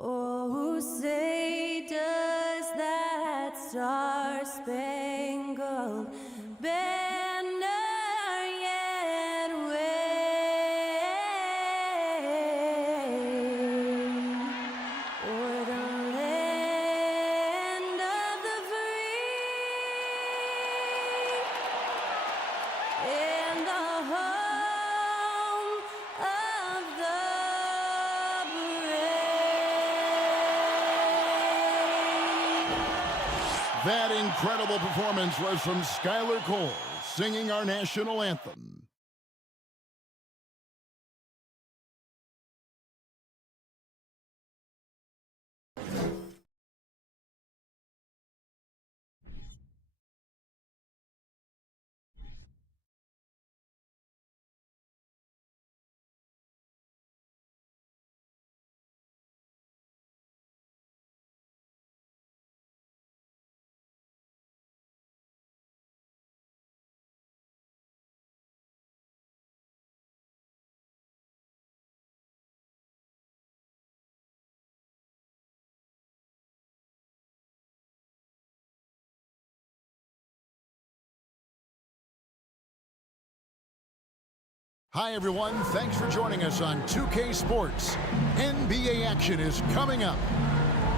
Oh, say does that star-spangled banner yet wave o'er the land of the free and the home of the brave. That incredible performance was from Skylar Cole, singing our national anthem. Hi, everyone. Thanks for joining us on 2K Sports. NBA action is coming up.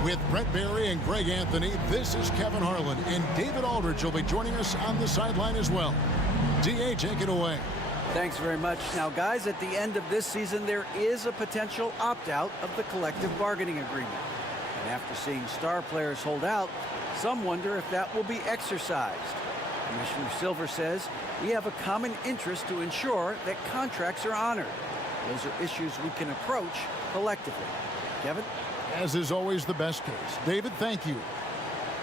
With Brent Barry and Greg Anthony, this is Kevin Harlan, and David Aldridge will be joining us on the sideline as well. DA, take it away. Thanks very much. Now, guys, at the end of this season, there is a potential opt-out of the collective bargaining agreement. And after seeing star players hold out, some wonder if that will be exercised. Commissioner Silver says we have a common interest to ensure that contracts are honored. Those are issues we can approach collectively. Kevin? As is always the best case. David, thank you.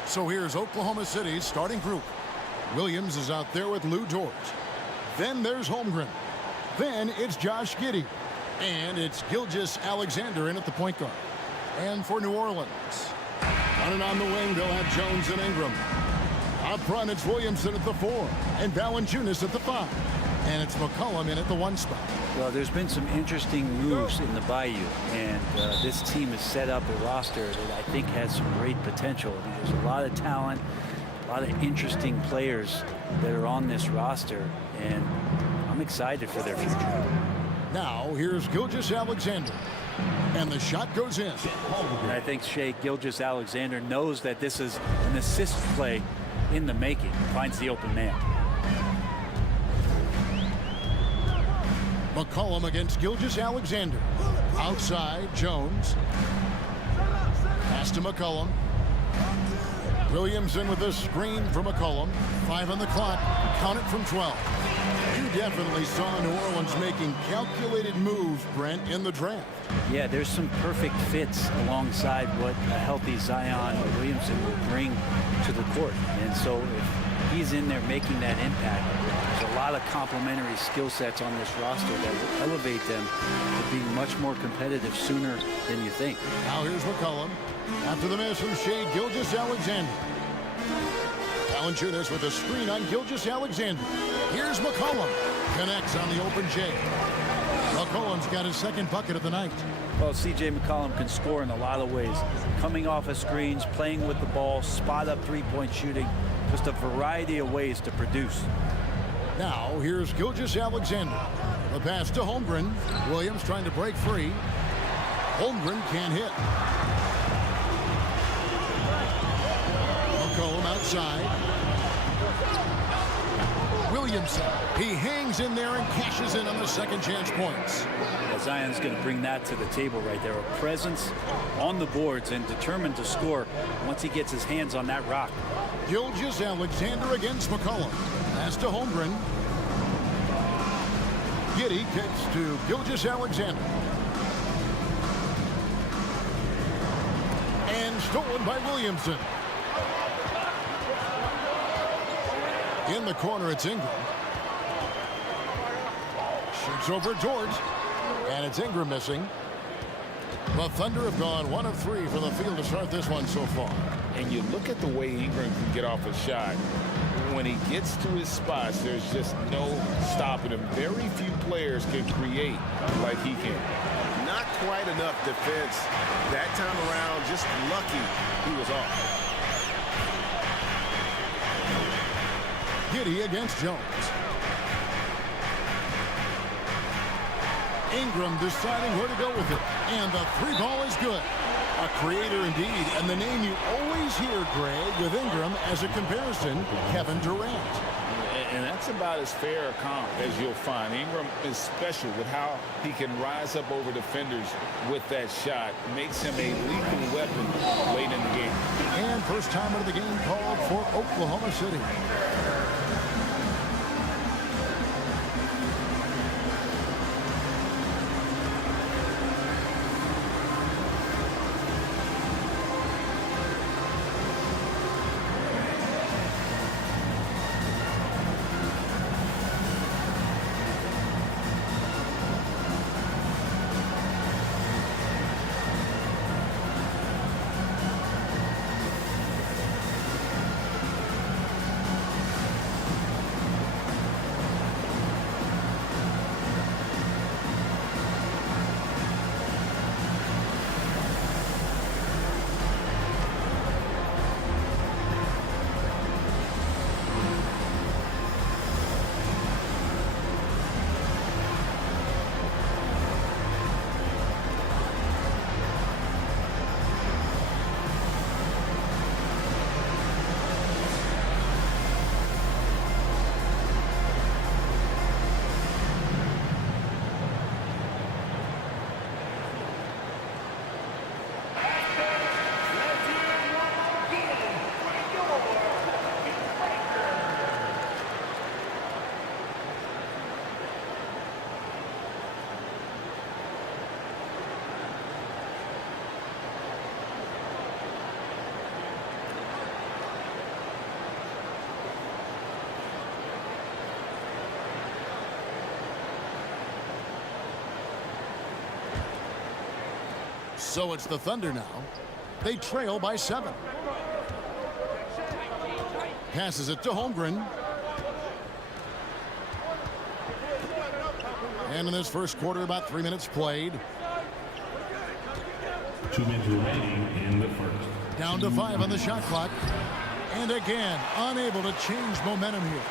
So here's Oklahoma City's starting group. Williams is out there with Lou Dort. Then there's Holmgren. Then it's Josh Giddey. And it's Gilgeous Alexander in at the point guard. And for New Orleans, running on the wing, they'll have Jones and Ingram. Up front, it's Williamson at the 4, and Valanciunas at the 5. And it's McCollum in at the 1 spot. Well, there's been some interesting moves in the Bayou, and this team has set up a roster that I think has some great potential. I mean, there's a lot of talent, a lot of interesting players that are on this roster, and I'm excited for their future. Now, here's Gilgeous Alexander, and the shot goes in. And I think Shai Gilgeous-Alexander knows that this is an assist play in the making. Finds the open man. McCollum against Gilgeous-Alexander. Outside, Jones. Pass to McCollum. Williamson with a screen for McCollum. 5 on the clock. Count it from 12. You definitely saw New Orleans making calculated moves, Brent, in the draft. Yeah, there's some perfect fits alongside what a healthy Zion Williamson will bring to the court. And so if he's in there making that impact, there's a lot of complementary skill sets on this roster that will elevate them to being much more competitive sooner than you think. Now here's McCollum. After the miss from Shai Gilgeous-Alexander. Valanciunas with a screen on Gilgeous-Alexander. Here's McCollum. Connects on the open J. McCollum's got his second bucket of the night. Well, C.J. McCollum can score in a lot of ways. Coming off of screens, playing with the ball, spot-up three-point shooting. Just a variety of ways to produce. Now, here's Gilgeous-Alexander. The pass to Holmgren. Williams trying to break free. Holmgren can't hit. McCollum outside. Williamson. He hangs in there and cashes in on the second chance points. Well, Zion's going to bring that to the table right there. A presence on the boards and determined to score once he gets his hands on that rock. Gilgeous-Alexander against McCollum. Pass to Holmgren. Giddey kicks to Gilgeous-Alexander. And stolen by Williamson. In the corner, it's Ingram. Shoots over Dort. And it's Ingram missing. The Thunder have gone 1 of 3 from the field to start this one so far. And you look at the way Ingram can get off a shot. when he gets to his spots, there's just no stopping him. Very few players can create like he can. Not quite enough defense that time around. Just lucky he was off. Giddy against Jones. Ingram deciding where to go with it. And the three ball is good. A creator indeed. And the name you always hear, Greg, with Ingram as a comparison, Kevin Durant. And that's about as fair a comp as you'll find. Ingram is special with how he can rise up over defenders with that shot. Makes him a lethal weapon late in the game. And first time out of the game called for Oklahoma City. So it's the Thunder now. They trail by 7. Passes it to Holmgren. And in this first quarter, about 3 minutes played. 2 minutes remaining in the first. Down to 5 on the shot clock. And again, unable to change momentum here.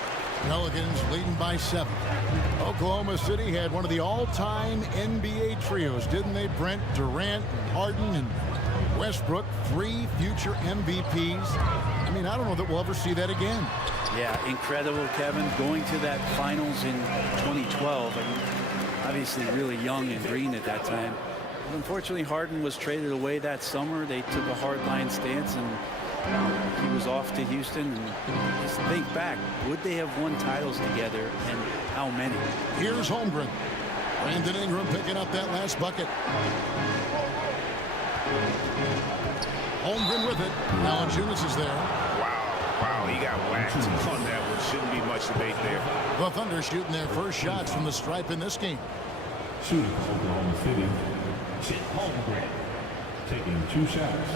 Pelicans leading by 7. Oklahoma City had one of the all-time NBA trios, didn't they, Brent? Durant, and Harden, and Westbrook, 3 future MVPs. I mean, I don't know that we'll ever see that again. Yeah, incredible, Kevin. Going to that finals in 2012. I mean, obviously really young and green at that time. But unfortunately, Harden was traded away that summer. They took a hardline stance, and he was off to Houston. And just think back, would they have won titles together, and how many? Here's Holmgren. Brandon Ingram picking up that last bucket. Holmgren with it. Valanciunas is there. Wow, he got whacked on that one. Shouldn't be much debate there. The Thunder shooting their first shots from the stripe in this game. Shooting for Oklahoma City, Chet Holmgren, taking 2 shots.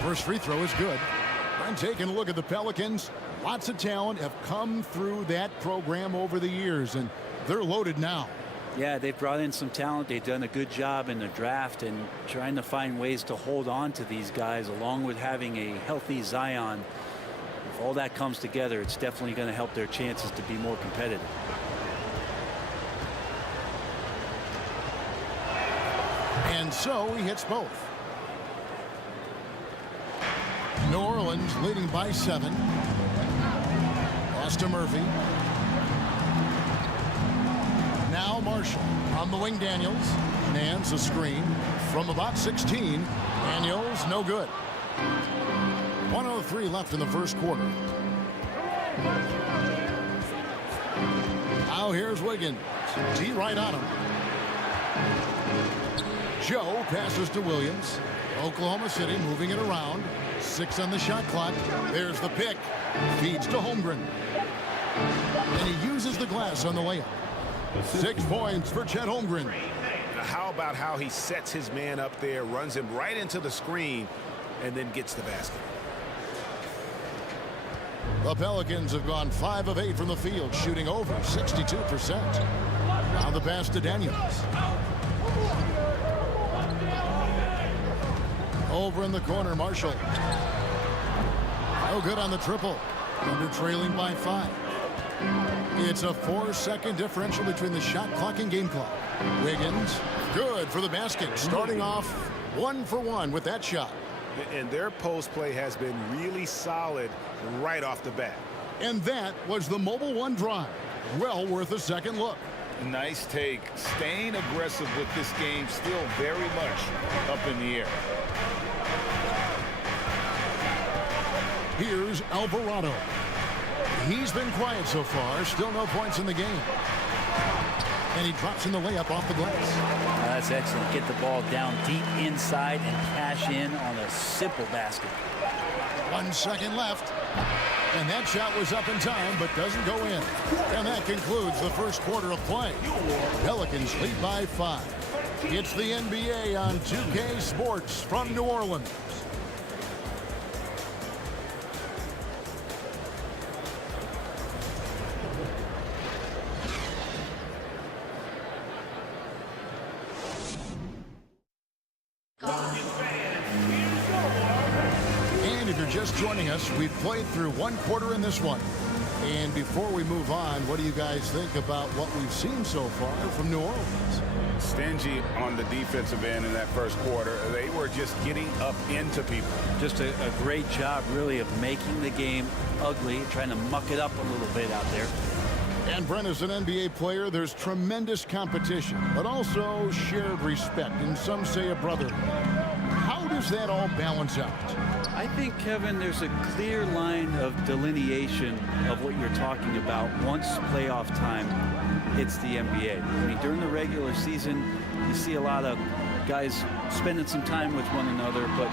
First free throw is good. And taking a look at the Pelicans, lots of talent have come through that program over the years, and they're loaded now. Yeah, they've brought in some talent. They've done a good job in the draft and trying to find ways to hold on to these guys, along with having a healthy Zion. If all that comes together, it's definitely going to help their chances to be more competitive. And so he hits both. New Orleans leading by 7. Pass to Murphy. Now Marshall on the wing. Daniels. Nance a screen from about 16. Daniels no good. 1:03 left in the first quarter. Now here's Wiggins. D right on him. Joe passes to Williams. Oklahoma City moving it around. 6 on the shot clock. There's the pick. Feeds to Holmgren. And he uses the glass on the layup. 6 points for Chet Holmgren. How about how he sets his man up there, runs him right into the screen, and then gets the basket. The Pelicans have gone 5 of 8 from the field, shooting over 62%. Now the pass to Daniels. Over in the corner, Marshall. No good on the triple. Under trailing by 5. It's a 4-second differential between the shot clock and game clock. Wiggins, good for the basket. Starting off 1 for 1 with that shot. And their post play has been really solid right off the bat. And that was the Mobile One drive. Well worth a second look. Nice take. Staying aggressive with this game, still very much up in the air. Here's Alvarado. He's been quiet so far. Still no points in the game. And he drops in the layup off the glass. That's excellent. Get the ball down deep inside and cash in on a simple basket. 1 second left. And that shot was up in time, but doesn't go in. And that concludes the first quarter of play. Pelicans lead by 5. It's the NBA on 2K Sports from New Orleans. And if you're just joining us, we've played through 1 quarter in this one. And before we move on, what do you guys think about what we've seen so far from New Orleans? Stingy on the defensive end in that first quarter. They were just getting up into people. Just a great job, really, of making the game ugly, trying to muck it up a little bit out there. And Brent, as an NBA player, there's tremendous competition, but also shared respect, and some say a brotherhood. How does that all balance out? I think, Kevin, there's a clear line of delineation of what you're talking about once playoff time hits the NBA. I mean, during the regular season, you see a lot of guys spending some time with one another, but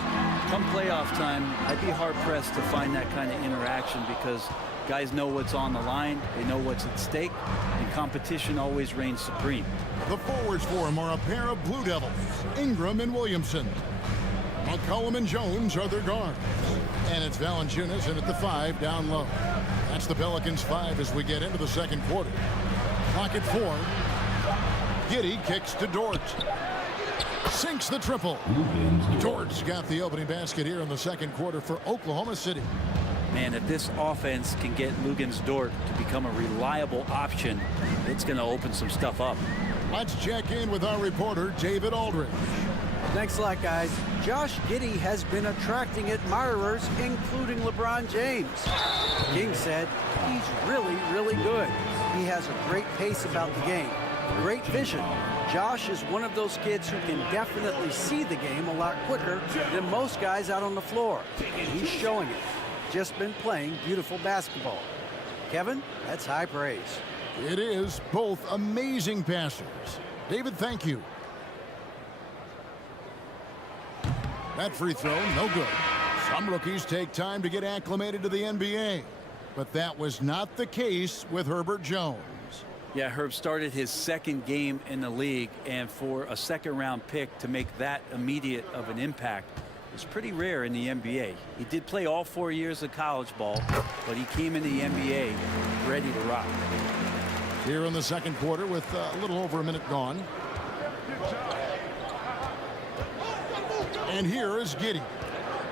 come playoff time, I'd be hard-pressed to find that kind of interaction because guys know what's on the line, they know what's at stake, and competition always reigns supreme. The forwards for him are a pair of Blue Devils, Ingram and Williamson. McCollum and Jones are their guards. And it's Valanciunas in at the 5 down low. That's the Pelicans 5 as we get into the second quarter. Clock at 4. Giddey kicks to Dort. Sinks the triple. Dort's got the opening basket here in the second quarter for Oklahoma City. Man, if this offense can get Luguentz Dort to become a reliable option, it's going to open some stuff up. Let's check in with our reporter, David Aldridge. Thanks a lot, guys. Josh Giddey has been attracting admirers, including LeBron James. King said he's really, really good. He has a great pace about the game, great vision. Josh is one of those kids who can definitely see the game a lot quicker than most guys out on the floor. And he's showing it. Just been playing beautiful basketball. Kevin, that's high praise. It is. Both amazing passers. David, thank you. That free throw, no good. Some rookies take time to get acclimated to the NBA, but that was not the case with Herbert Jones. Yeah, Herb started his second game in the league, and for a second-round pick to make that immediate of an impact is pretty rare in the NBA. He did play all 4 years of college ball, but he came into the NBA ready to rock. Here in the second quarter with a little over a minute gone. And here is Giddey.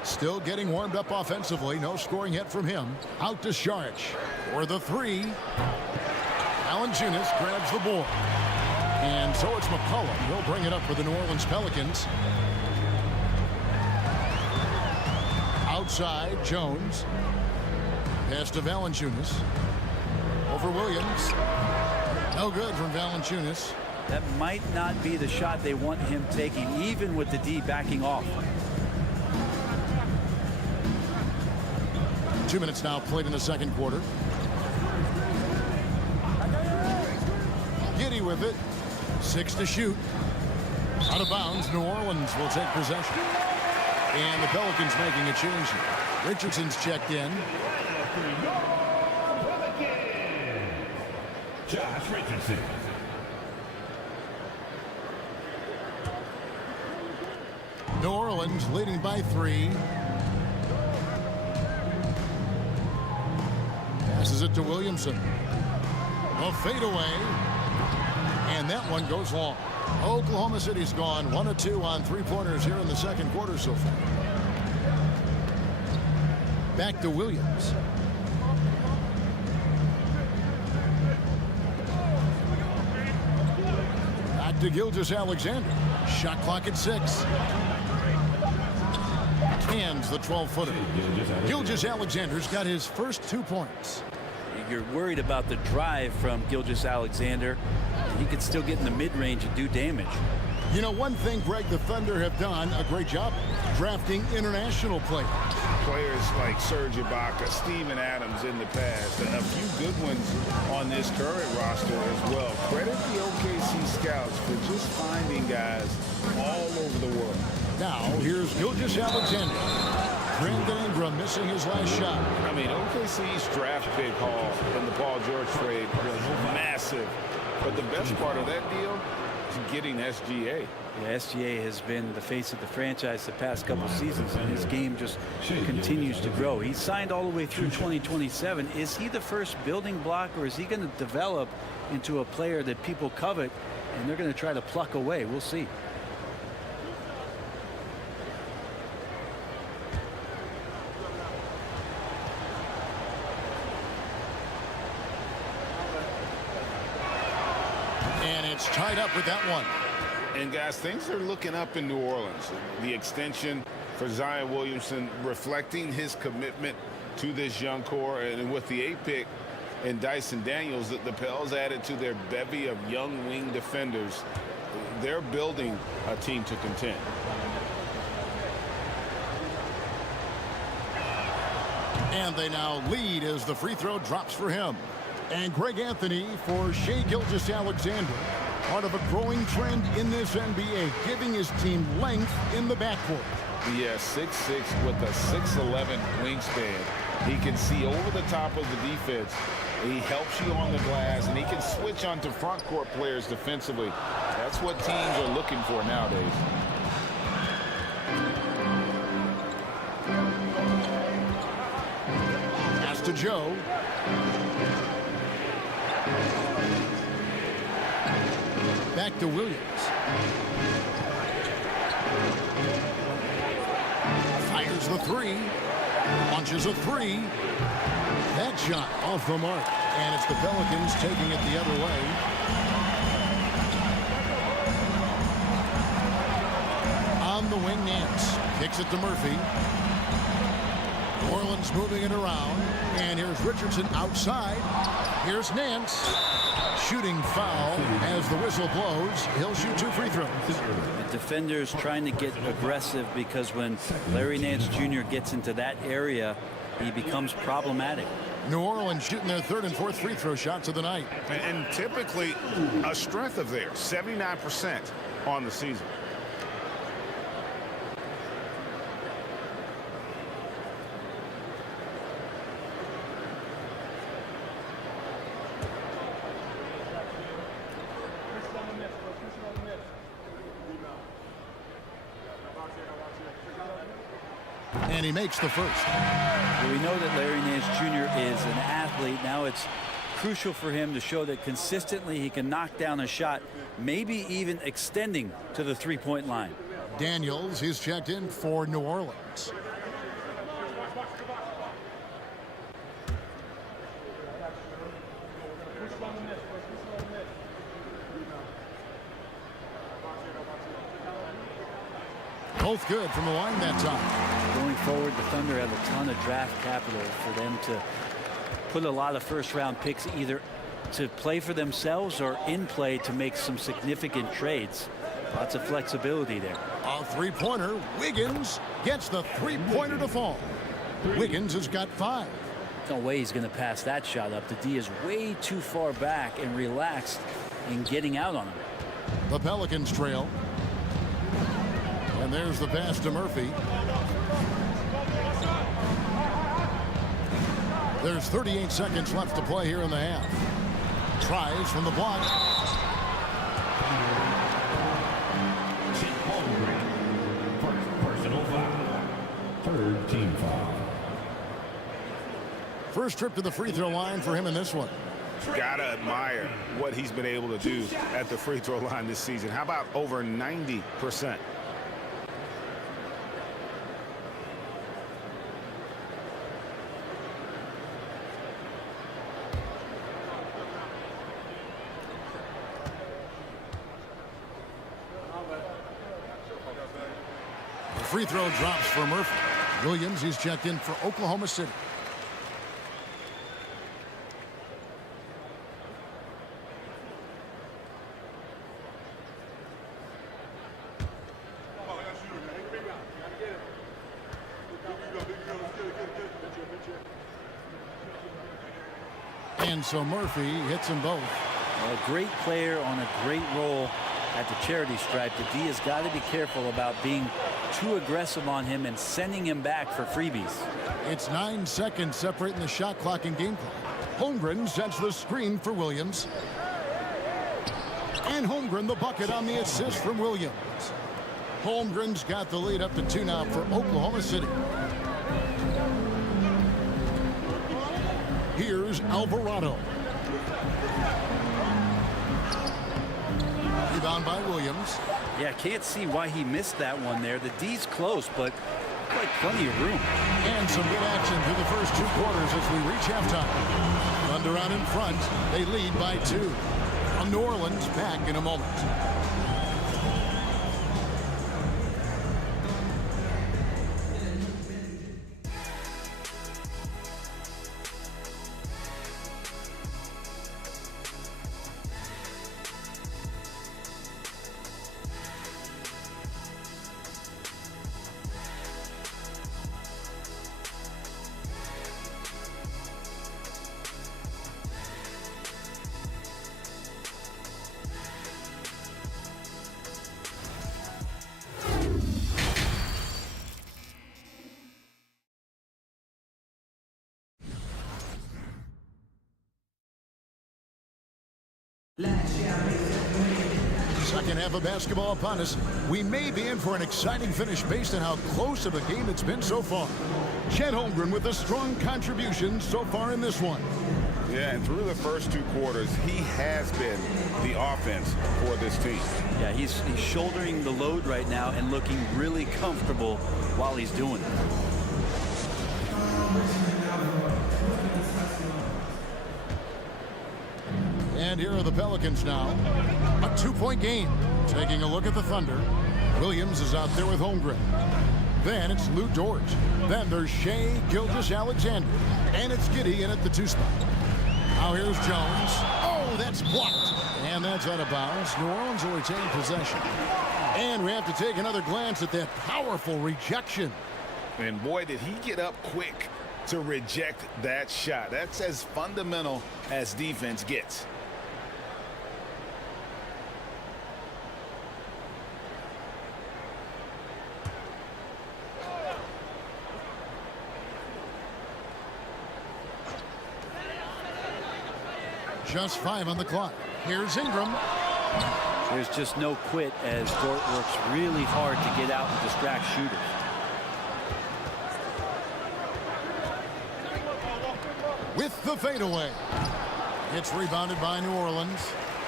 Still getting warmed up offensively. No scoring yet from him. Out to Saric for the 3. Valanciunas grabs the board. And so it's McCollum. He'll bring it up for the New Orleans Pelicans. Outside, Jones. Pass to Valanciunas. Over Williams. No good from Valanciunas. That might not be the shot they want him taking, even with the D backing off. 2 minutes now played in the second quarter. Giddey with it. 6 to shoot. Out of bounds. New Orleans will take possession. And the Pelicans making a change here. Richardson's checked in. Josh Richardson. New Orleans leading by 3. Passes it to Williamson. A fadeaway. And that one goes long. Oklahoma City's gone 1 of 2 on 3-pointers here in the second quarter so far. Back to Williams. Back to Gilgeous-Alexander. Shot clock at 6. Cans the 12-footer. Gilgeous-Alexander's got his first 2 points. You're worried about the drive from Gilgeous-Alexander. He could still get in the mid-range and do damage. You know, one thing, Greg, the Thunder have done a great job drafting international players. Players like Serge Ibaka, Steven Adams in the past, a few good ones on this current roster as well. Credit the OKC scouts for just finding guys all over the world. Now, here's Gilgeous-Alexander. Brandon Ingram missing his last shot. I mean, OKC's draft pick haul in the Paul George trade was massive. But the best part of that deal is getting SGA. Yeah, SGA has been the face of the franchise the past couple seasons, and his game just continues to grow. He's signed all the way through 2027. Is he the first building block, or is he going to develop into a player that people covet and they're going to try to pluck away? We'll see. And it's tied up with that one. And guys, things are looking up in New Orleans. The extension for Zion Williamson reflecting his commitment to this young core, and with the 8th pick and Dyson Daniels, the Pels added to their bevy of young wing defenders. They're building a team to contend. And they now lead as the free throw drops for him. And Greg Anthony for Shai Gilgeous-Alexander. Part of a growing trend in this NBA, giving his team length in the backcourt. Yeah, 6'6" with a 6'11" wingspan. He can see over the top of the defense. He helps you on the glass, and he can switch onto front court players defensively. That's what teams are looking for nowadays. Pass to Joe. Back to Williams. Fires the 3. Launches a 3. That shot off the mark. And it's the Pelicans taking it the other way. On the wing, Nance. Kicks it to Murphy. New Orleans moving it around. And here's Richardson outside. Here's Nance. Shooting foul as the whistle blows. He'll shoot 2 free throws. The defenders trying to get aggressive, because when Larry Nance Jr. gets into that area, he becomes problematic. New Orleans shooting their 3rd and 4th free throw shots of the night. And typically a strength of theirs, 79% on the season. And he makes the first. Well, we know that Larry Nance Jr. is an athlete. Now it's crucial for him to show that consistently he can knock down a shot, maybe even extending to the 3-point line. Daniels is checked in for New Orleans. Both good from the line that time. Going forward, the Thunder have a ton of draft capital for them to put a lot of first-round picks either to play for themselves or in play to make some significant trades. Lots of flexibility there. A 3-pointer. Wiggins gets the 3-pointer to fall. Wiggins has got 5. No way he's going to pass that shot up. The D is way too far back and relaxed in getting out on him. The Pelicans trail. And there's the pass to Murphy. There's 38 seconds left to play here in the half. Tries from the block. Chet Holmgren. First personal foul. Third team foul. First trip to the free throw line for him in this one. Gotta admire what he's been able to do at the free throw line this season. How about over 90%? The free throw drops for Murphy. Williams, he's checked in for Oklahoma City. And so Murphy hits them both. A great player on a great role at the charity stripe. The D has got to be careful about being too aggressive on him and sending him back for freebies. It's 9 seconds separating the shot clock and game clock. Holmgren sets the screen for Williams. And Holmgren the bucket on the assist from Williams. Holmgren's got the lead up to 2 now for Oklahoma City. Here's Alvarado. Rebound by Williams. Yeah, can't see why he missed that one there. The D's close, but quite plenty of room. And some good action through the first 2 quarters as we reach halftime. Thunder out in front. They lead by 2. New Orleans back in a moment. Second half of basketball upon us. We may be in for an exciting finish based on how close of a game it's been so far. Chet Holmgren with a strong contribution so far in this one. Yeah, and through the first 2 quarters, he has been the offense for this team. Yeah, he's shouldering the load right now and looking really comfortable while he's doing it. And here are the Pelicans now. A 2-point game. Taking a look at the Thunder. Williams is out there with Holmgren. Then it's Lou Dort. Then there's Shea Gilgeous-Alexander. And it's Giddey in at the 2 spot. Now here's Jones. Oh, that's blocked. And that's out of bounds. New Orleans will retain possession. And we have to take another glance at that powerful rejection. And boy, did he get up quick to reject that shot. That's as fundamental as defense gets. Just 5 on the clock. Here's Ingram. There's just no quit as Dort works really hard to get out and distract shooters. With the fadeaway. It's rebounded by New Orleans.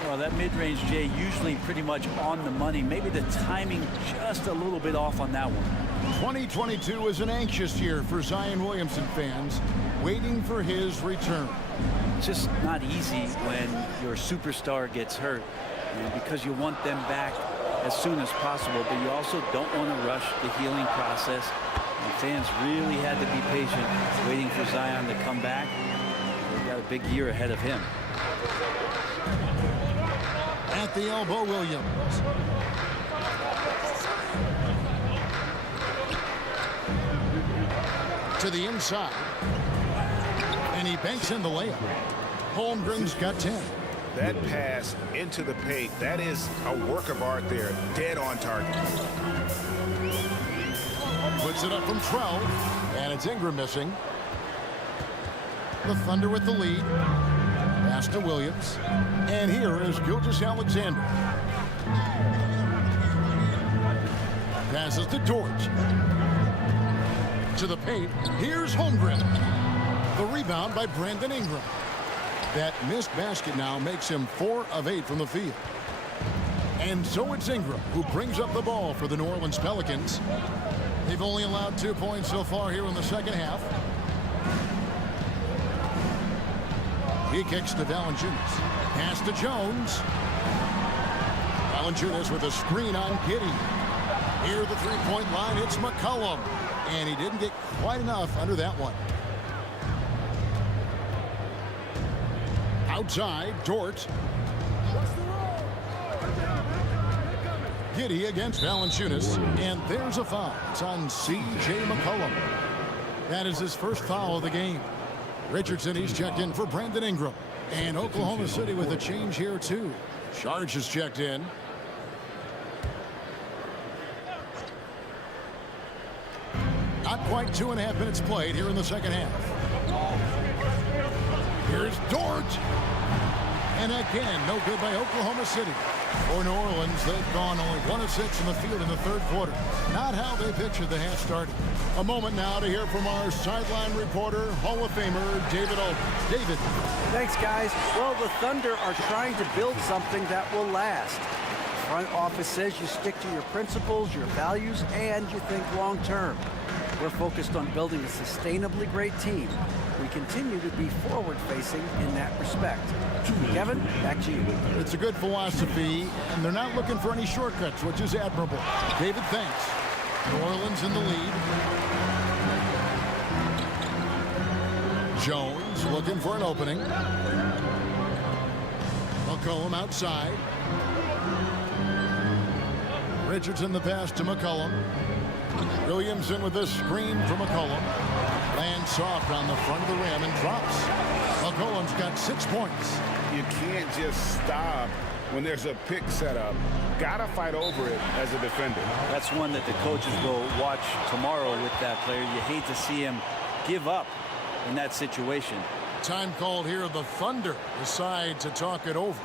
Well, that mid-range, Jay, usually pretty much on the money. Maybe the timing just a little bit off on that one. 2022 is an anxious year for Zion Williamson fans, waiting for his return. It's just not easy when your superstar gets hurt, and because you want them back as soon as possible, but you also don't want to rush the healing process. And fans really had to be patient, waiting for Zion to come back. They've got a big year ahead of him. At the elbow, Williams. To the inside. And he banks in the layup. Holmgren's got 10. That pass into the paint, that is a work of art there. Dead on target. Puts it up from 12. And it's Ingram missing. The Thunder with the lead. Pass to Williams. And here is Gilgeous-Alexander. Passes to George. To the paint. Here's Holmgren. The rebound by Brandon Ingram. That missed basket now makes him 4 of 8 from the field. And so it's Ingram who brings up the ball for the New Orleans Pelicans. They've only allowed 2 points so far here in the second half. He kicks to Valanciunas. Pass to Jones. Valanciunas with a screen on Giddey. Here the three-point line, it's McCollum. And he didn't get quite enough under that one. Outside, Dort. Giddey against Valanciunas. And there's a foul. It's on C.J. McCollum. That is his first foul of the game. Richardson, he's checked in for Brandon Ingram. And Oklahoma City with a change here, too. Sharge is checked in. Not quite 2.5 minutes played here in the second half. Here's Dort. And again, no good by Oklahoma City. For New Orleans, they've gone only 1 of 6 in the field in the third quarter. Not how they pictured the half starting. A moment now to hear from our sideline reporter, Hall of Famer David Aldridge. David. Thanks, guys. Well, the Thunder are trying to build something that will last. Front office says you stick to your principles, your values, and you think long term. We're focused on building a sustainably great team. We continue to be forward-facing in that respect. Kevin, back to you. It's a good philosophy, and they're not looking for any shortcuts, which is admirable. David, thanks. New Orleans in the lead. Jones looking for an opening. McCollum outside. Richardson the pass to McCollum. Williamson with a screen for McCollum. Lands soft on the front of the rim and drops. McCollum's got 6 points. You can't just stop when there's a pick set up. Gotta fight over it as a defender. That's one that the coaches will watch tomorrow with that player. You hate to see him give up in that situation. Time called here. The Thunder decide to talk it over.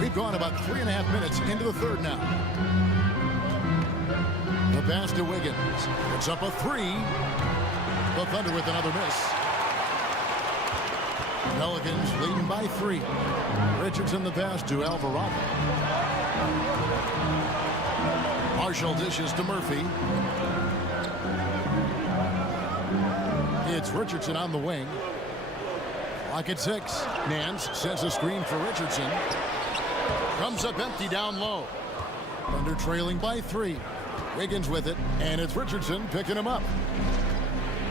We've gone about 3.5 minutes into the third now. The pass to Wiggins. It's up a 3. The Thunder with another miss. Pelicans leading by 3. Richardson the pass to Alvarado. Marshall dishes to Murphy. It's Richardson on the wing. Clock at 6. Nance sends a screen for Richardson. Comes up empty down low. Thunder trailing by 3. Wiggins with it, and it's Richardson picking him up.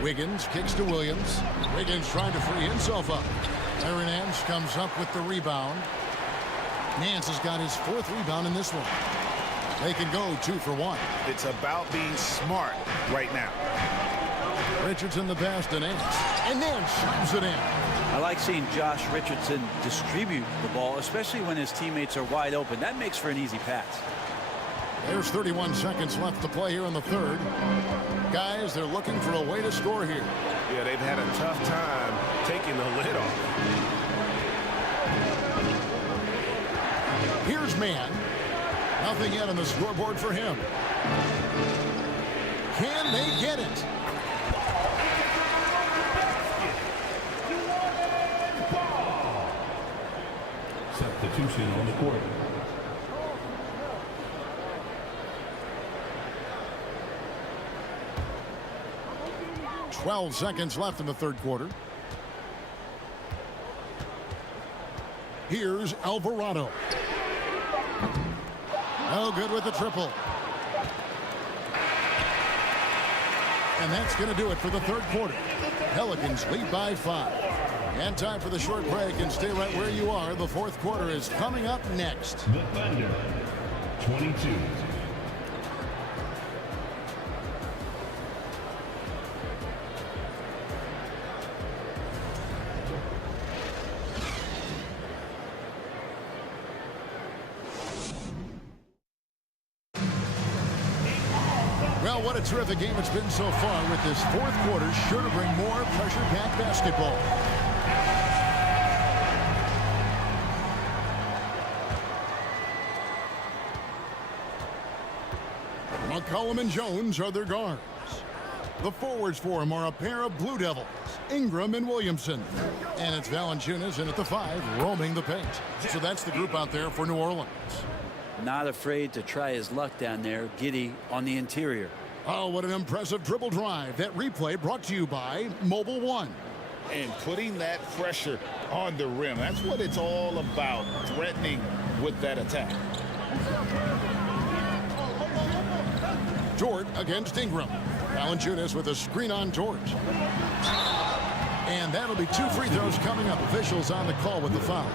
Wiggins kicks to Williams. Wiggins trying to free himself up. Aaron Nance comes up with the rebound. Nance has got his 4th rebound in this one. They can go 2 for 1. It's about being smart right now. Richardson the pass to Nance, and Nance slams it in. I like seeing Josh Richardson distribute the ball, especially when his teammates are wide open. That makes for an easy pass. There's 31 seconds left to play here in the 3rd. Guys, they're looking for a way to score here. Yeah, they've had a tough time taking the lid off. Here's Mann. Nothing yet on the scoreboard for him. Can they get it? Substitution on the court. .12 seconds left in the 3rd quarter. Here's Alvarado. No good with the triple. And that's going to do it for the 3rd quarter. Pelicans lead by 5. And time for the short break, and stay right where you are. The 4th quarter is coming up next. The Thunder, 22. Well, what a terrific game it's been so far, with this 4th quarter sure to bring more pressure-packed basketball. McCollum and Jones are their guards. The forwards for him are a pair of Blue Devils, Ingram and Williamson. And it's Valanciunas in at the 5, roaming the paint. So that's the group out there for New Orleans. Not afraid to try his luck down there. Giddey on the interior. Oh, what an impressive dribble drive. That replay brought to you by Mobile One. And putting that pressure on the rim. That's what it's all about, threatening with that attack. George against Ingram. Valanciunas with a screen on George. And that'll be 2 free throws coming up. Officials on the call with the foul.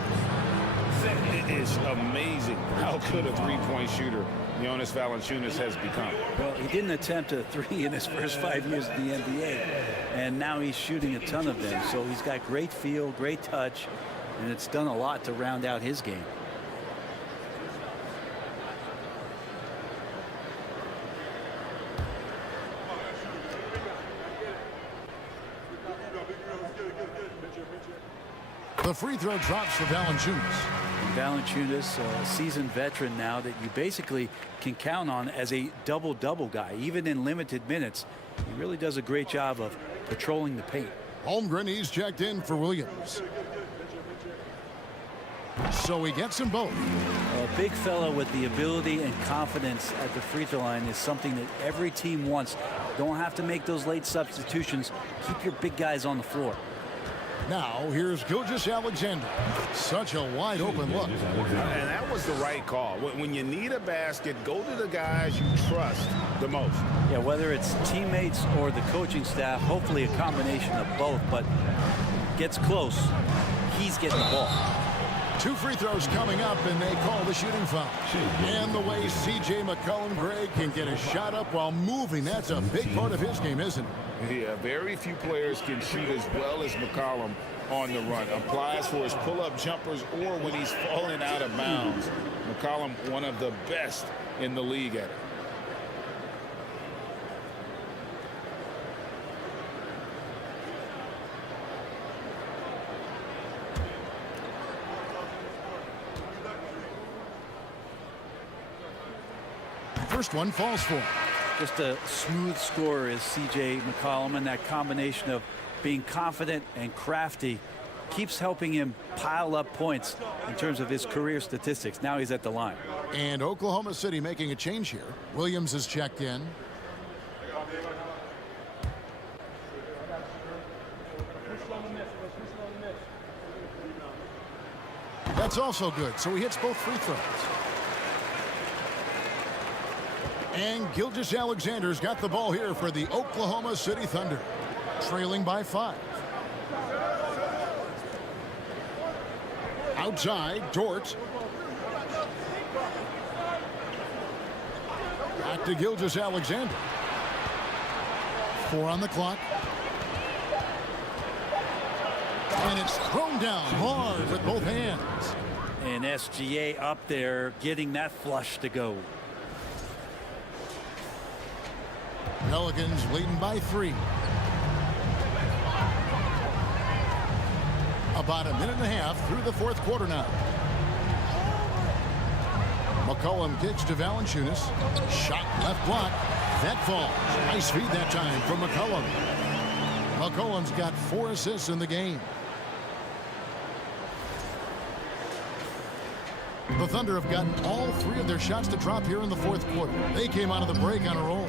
It is amazing how good a three-point shooter Jonas Valanciunas has become. Well, he didn't attempt a 3 in his first 5 years in the NBA, and now he's shooting a ton of them. So he's got great feel, great touch, and it's done a lot to round out his game. The free throw drops for Valanciunas. Valanciunas, a seasoned veteran now that you basically can count on as a double-double guy. Even in limited minutes, he really does a great job of patrolling the paint. Holmgren, he's checked in for Williams. So he gets them both. A big fella with the ability and confidence at the free throw line is something that every team wants. Don't have to make those late substitutions. Keep your big guys on the floor. Now, here's Gilgeous-Alexander. Such a wide-open look. And that was the right call. When you need a basket, go to the guys you trust the most. Yeah, whether it's teammates or the coaching staff, hopefully a combination of both, but gets close. He's getting the ball. 2 free throws coming up, and they call the shooting foul. And the way C.J. McCollum, Greg, can get a shot up while moving, that's a big part of his game, isn't it? Yeah, very few players can shoot as well as McCollum on the run. Applies for his pull-up jumpers or when he's falling out of bounds. McCollum, one of the best in the league at it. First one falls for him. Just a smooth scorer is C.J. McCollum, and that combination of being confident and crafty keeps helping him pile up points in terms of his career statistics. Now he's at the line. And Oklahoma City making a change here. Williams is checked in. That's also good, so he hits both free throws. And Gilgeous-Alexander's got the ball here for the Oklahoma City Thunder, trailing by 5. Outside, Dort. Back to Gilgeous-Alexander. 4 on the clock. And it's thrown down hard with both hands. And SGA up there getting that flush to go. Pelicans leading by 3. About a minute and a half through the fourth quarter now. McCollum kicks to Valanciunas. Shot left block. That falls. Nice feed that time from McCollum. McCollum's got 4 assists in the game. The Thunder have gotten all 3 of their shots to drop here in the fourth quarter. They came out of the break on a roll.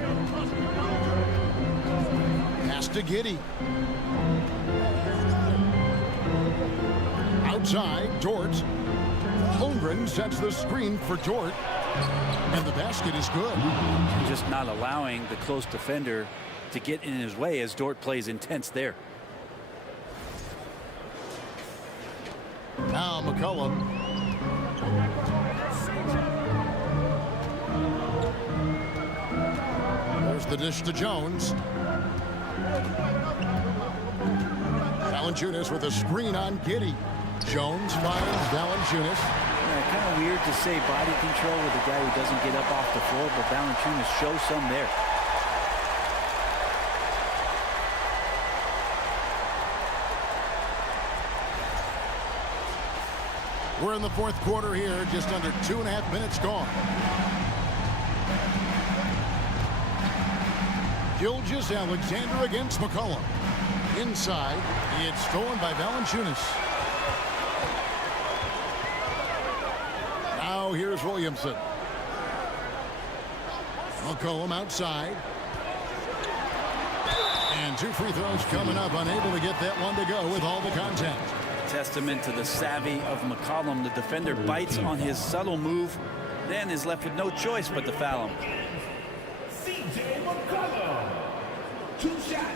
Pass to Giddey. Outside, Dort. Holmgren sets the screen for Dort. And the basket is good. Just not allowing the close defender to get in his way as Dort plays intense there. Now McCollum. There's the dish to Jones. Valanciunas with a screen on Giddey. Jones finds Valanciunas. Yeah, kind of weird to say body control with a guy who doesn't get up off the floor, but Valanciunas shows some there. We're in the fourth quarter here, just under 2.5 minutes gone. Gilgeous-Alexander against McCollum. Inside, it's stolen by Valanciunas. Now here's Williamson. McCollum outside. And 2 free throws coming up, unable to get that one to go with all the contact. Testament to the savvy of McCollum. The defender bites on his subtle move, then is left with no choice but to foul him. CJ McCollum. 2 shots.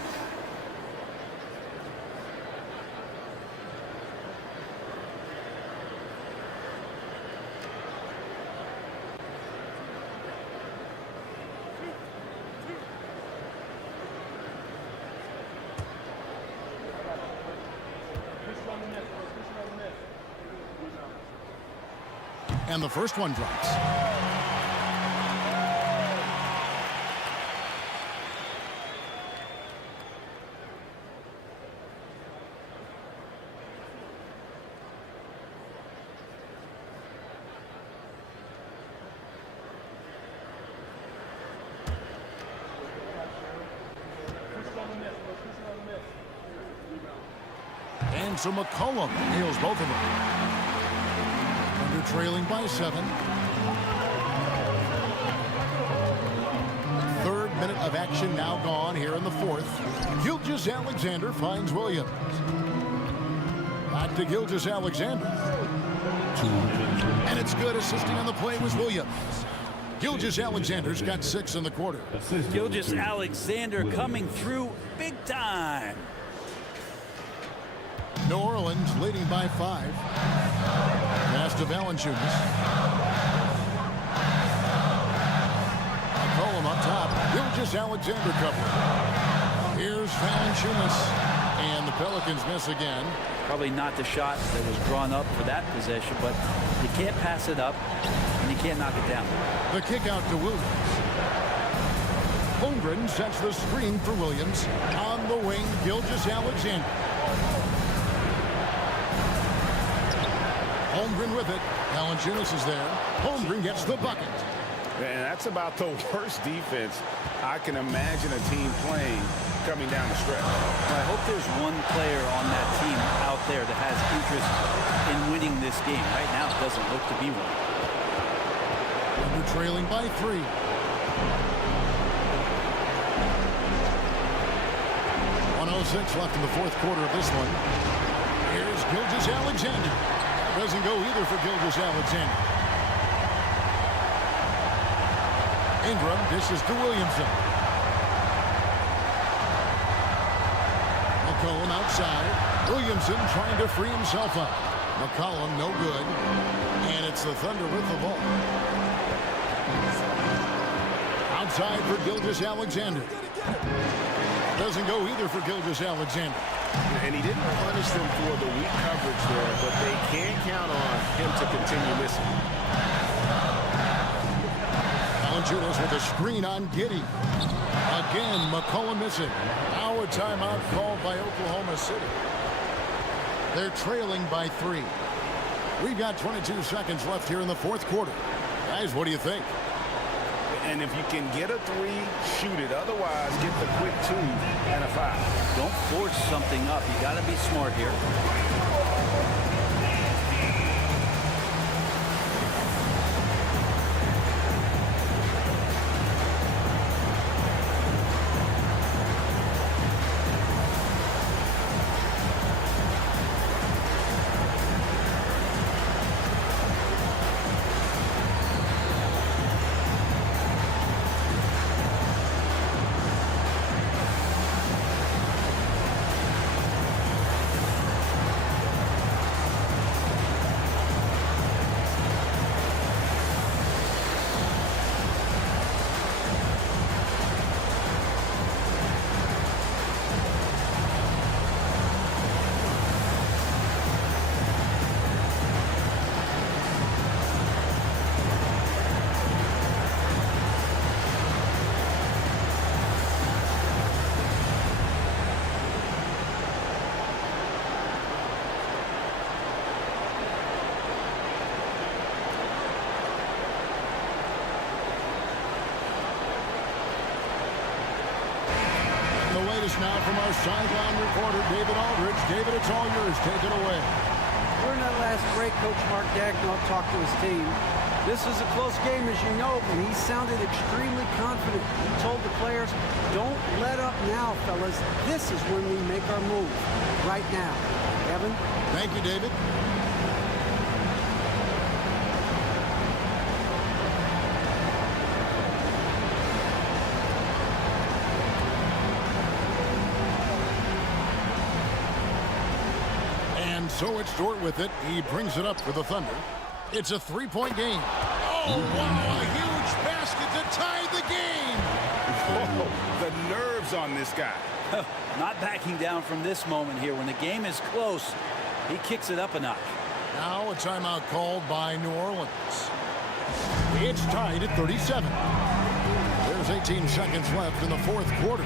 And the first one drops. And so McCollum nails both of them. Thunder trailing by 7. Third minute of action now gone here in the fourth. Gilgeous-Alexander finds Williams. Back to Gilgeous-Alexander. And it's good. Assisting on the play was Williams. Gilgeous-Alexander's got 6 in the quarter. Gilgeous-Alexander coming through big time. New Orleans leading by 5. Pass to Valanciunas. McCollum up top. Gilgeous-Alexander cover. Here's Valanciunas. And the Pelicans miss again. Probably not the shot that was drawn up for that possession, but you can't pass it up and you can't knock it down. The kick out to Williams. Holmgren sets the screen for Williams. On the wing, Gilgeous-Alexander. Holmgren with it. Valanciunas is there. Holmgren gets the bucket. And that's about the worst defense I can imagine a team playing coming down the stretch. Well, I hope there's one player on that team out there that has interest in winning this game. Right now, it doesn't look to be one. Under trailing by 3. .106 left in the fourth quarter of this one. Here's Gilgeous-Alexander. Doesn't go either for Gilgeous Alexander. Ingram dishes to Williamson. McCollum outside. Williamson trying to free himself up. McCollum no good. And it's the Thunder with the ball. Outside for Gilgeous Alexander. Doesn't go either for Gilgeous Alexander. And he didn't punish them for the weak coverage there, but they can't count on him to continue missing. Valanciunas with a screen on Giddey. Again, McCollum missing. Now a timeout called by Oklahoma City. They're trailing by 3. We've got 22 seconds left here in the fourth quarter. Guys, what do you think? And if you can get a 3, shoot it. Otherwise, get the quick 2 and a foul. Don't force something up. You got to be smart here. Now from our sideline reporter, David Aldridge. David, it's all yours. Take it away. During that last break, Coach Mark Daigneault talked to his team. This is a close game, as you know, and he sounded extremely confident. He told the players, don't let up now, fellas. This is when we make our move. Right now. Kevin? Thank you, David. So it's Dort with it. He brings it up for the Thunder. It's a 3-point game. Oh, wow, a huge basket to tie the game. Oh, the nerves on this guy. Not backing down from this moment here. When the game is close, he kicks it up a notch. Now a timeout called by New Orleans. It's tied at 37. There's 18 seconds left in the fourth quarter.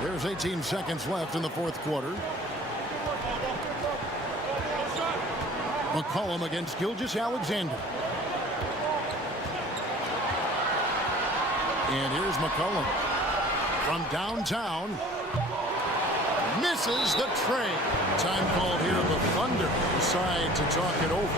There's 18 seconds left in the fourth quarter. McCollum against Gilgeous Alexander. And here's McCollum. From downtown. Misses the tray. Time called here. The Thunder decide to talk it over.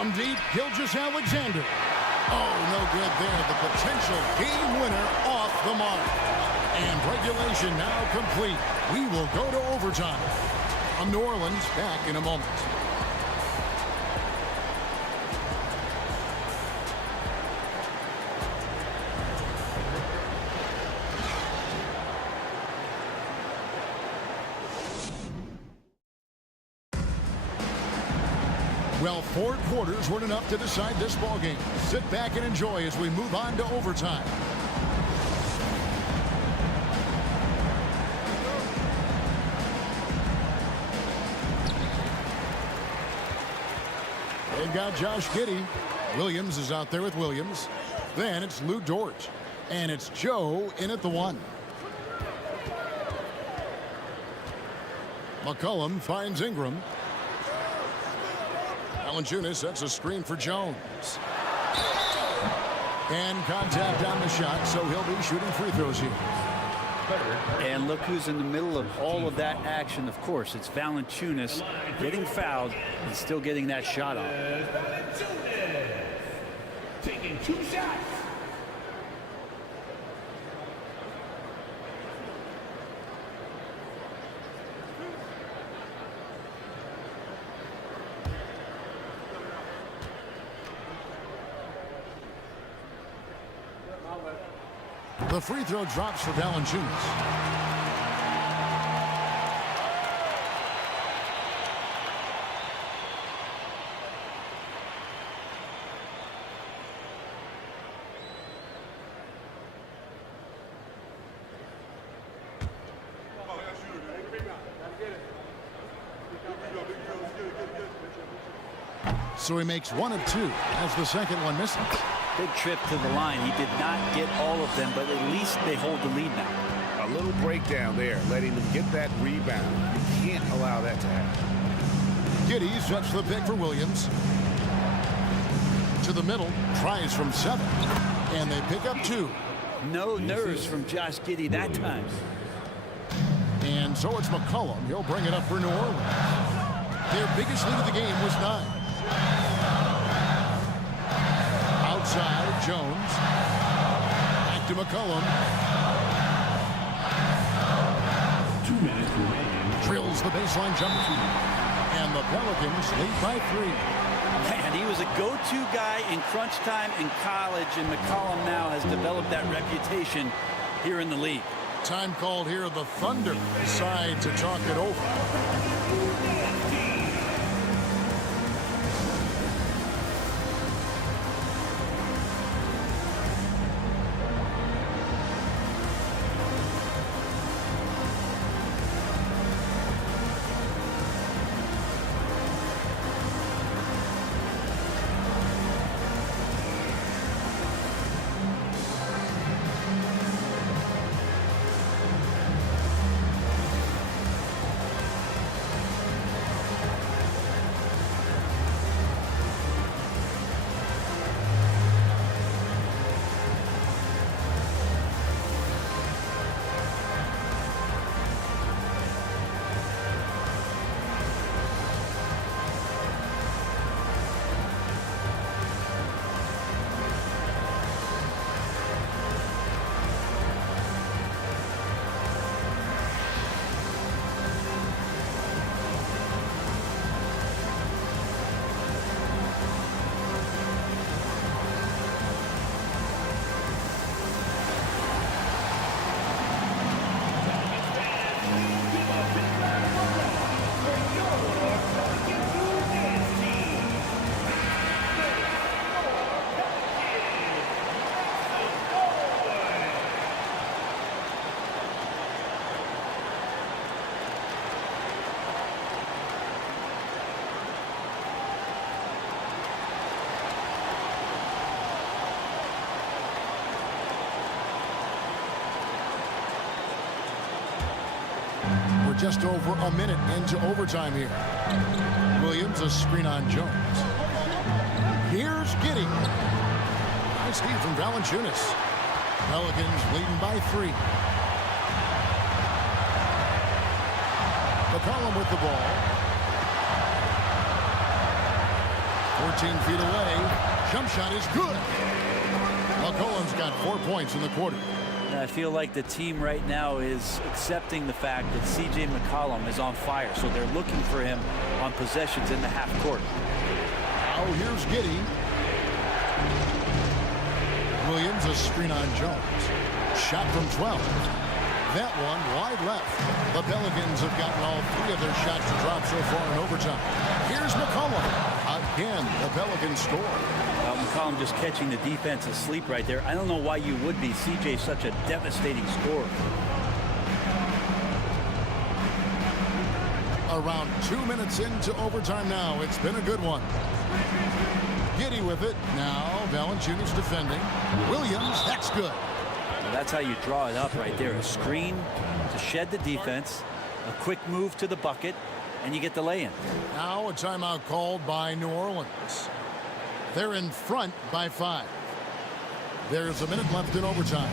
From deep, Gilgeous-Alexander. Oh, no good there. The potential game winner off the mark. And regulation now complete. We will go to overtime. New Orleans back in a moment. Well, 4 quarters weren't enough to decide this ballgame. Sit back and enjoy as we move on to overtime. They've got Josh Giddey. Williams is out there with Williams. Then it's Lou Dort. And it's Joe in at the 1. McCollum finds Ingram. Valanciunas sets a screen for Jones. And contact on the shot, so he'll be shooting free throws here. And look who's in the middle of all of that action. Of course, it's Valanciunas getting fouled and still getting that shot off. Taking 2 shots. The free throw drops for Valanciunas. So he makes 1 of 2 as the second one misses. Big trip to the line. He did not get all of them, but at least they hold the lead now. A little breakdown there, letting them get that rebound. You can't allow that to happen. Giddey sets the pick for Williams. To the middle, tries from 7. And they pick up 2. No nerves from Josh Giddey that time. And so it's McCollum. He'll bring it up for New Orleans. Their biggest lead of the game was 9. Outside, Jones. Back to McCollum. 2 minutes remaining. Drills the baseline jumper. And the Pelicans lead by 3. Man, he was a go-to guy in crunch time in college, and McCollum now has developed that reputation here in the league. Time called here. The Thunder decide to talk it over. We're just over a minute into overtime here. Williams, a screen on Jones. Here's Giddey. Nice lead from Valanciunas. Pelicans leading by 3. McCollum with the ball. 14 feet away. Jump shot is good. McCollum's got 4 points in the quarter. I feel like the team right now is accepting the fact that C.J. McCollum is on fire, so they're looking for him on possessions in the half court. Now here's Giddey. Williams, a screen on Jones. Shot from 12. That one wide left. The Pelicans have gotten all 3 of their shots to drop so far in overtime. Here's McCollum. Again, the Pelicans score. McCollum just catching the defense asleep right there. I don't know why you would be. CJ's such a devastating scorer. Around 2 minutes into overtime now. It's been a good one. Giddey with it. Now Valanciunas defending. Williams, that's good. Well, that's how you draw it up right there. A screen to shed the defense, a quick move to the bucket, and you get the lay-in. Now a timeout called by New Orleans. They're in front by 5. There's a minute left in overtime.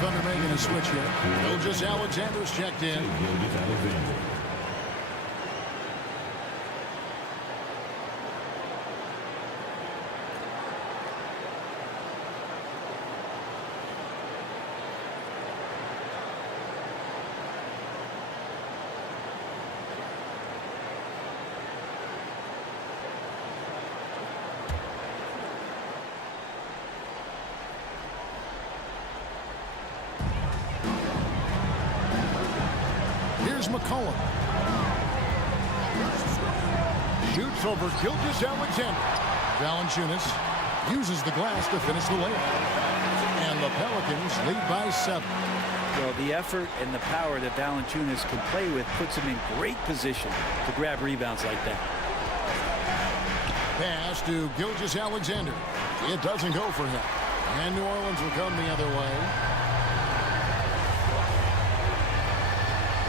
Thunder making a switch here. Gilgeous Alexander's checked in. Here's McCollum. Shoots over Gilgeous-Alexander. Valanciunas uses the glass to finish the layup. And the Pelicans lead by 7. Well, the effort and the power that Valanciunas can play with puts him in great position to grab rebounds like that. Pass to Gilgeous-Alexander. It doesn't go for him. And New Orleans will come the other way.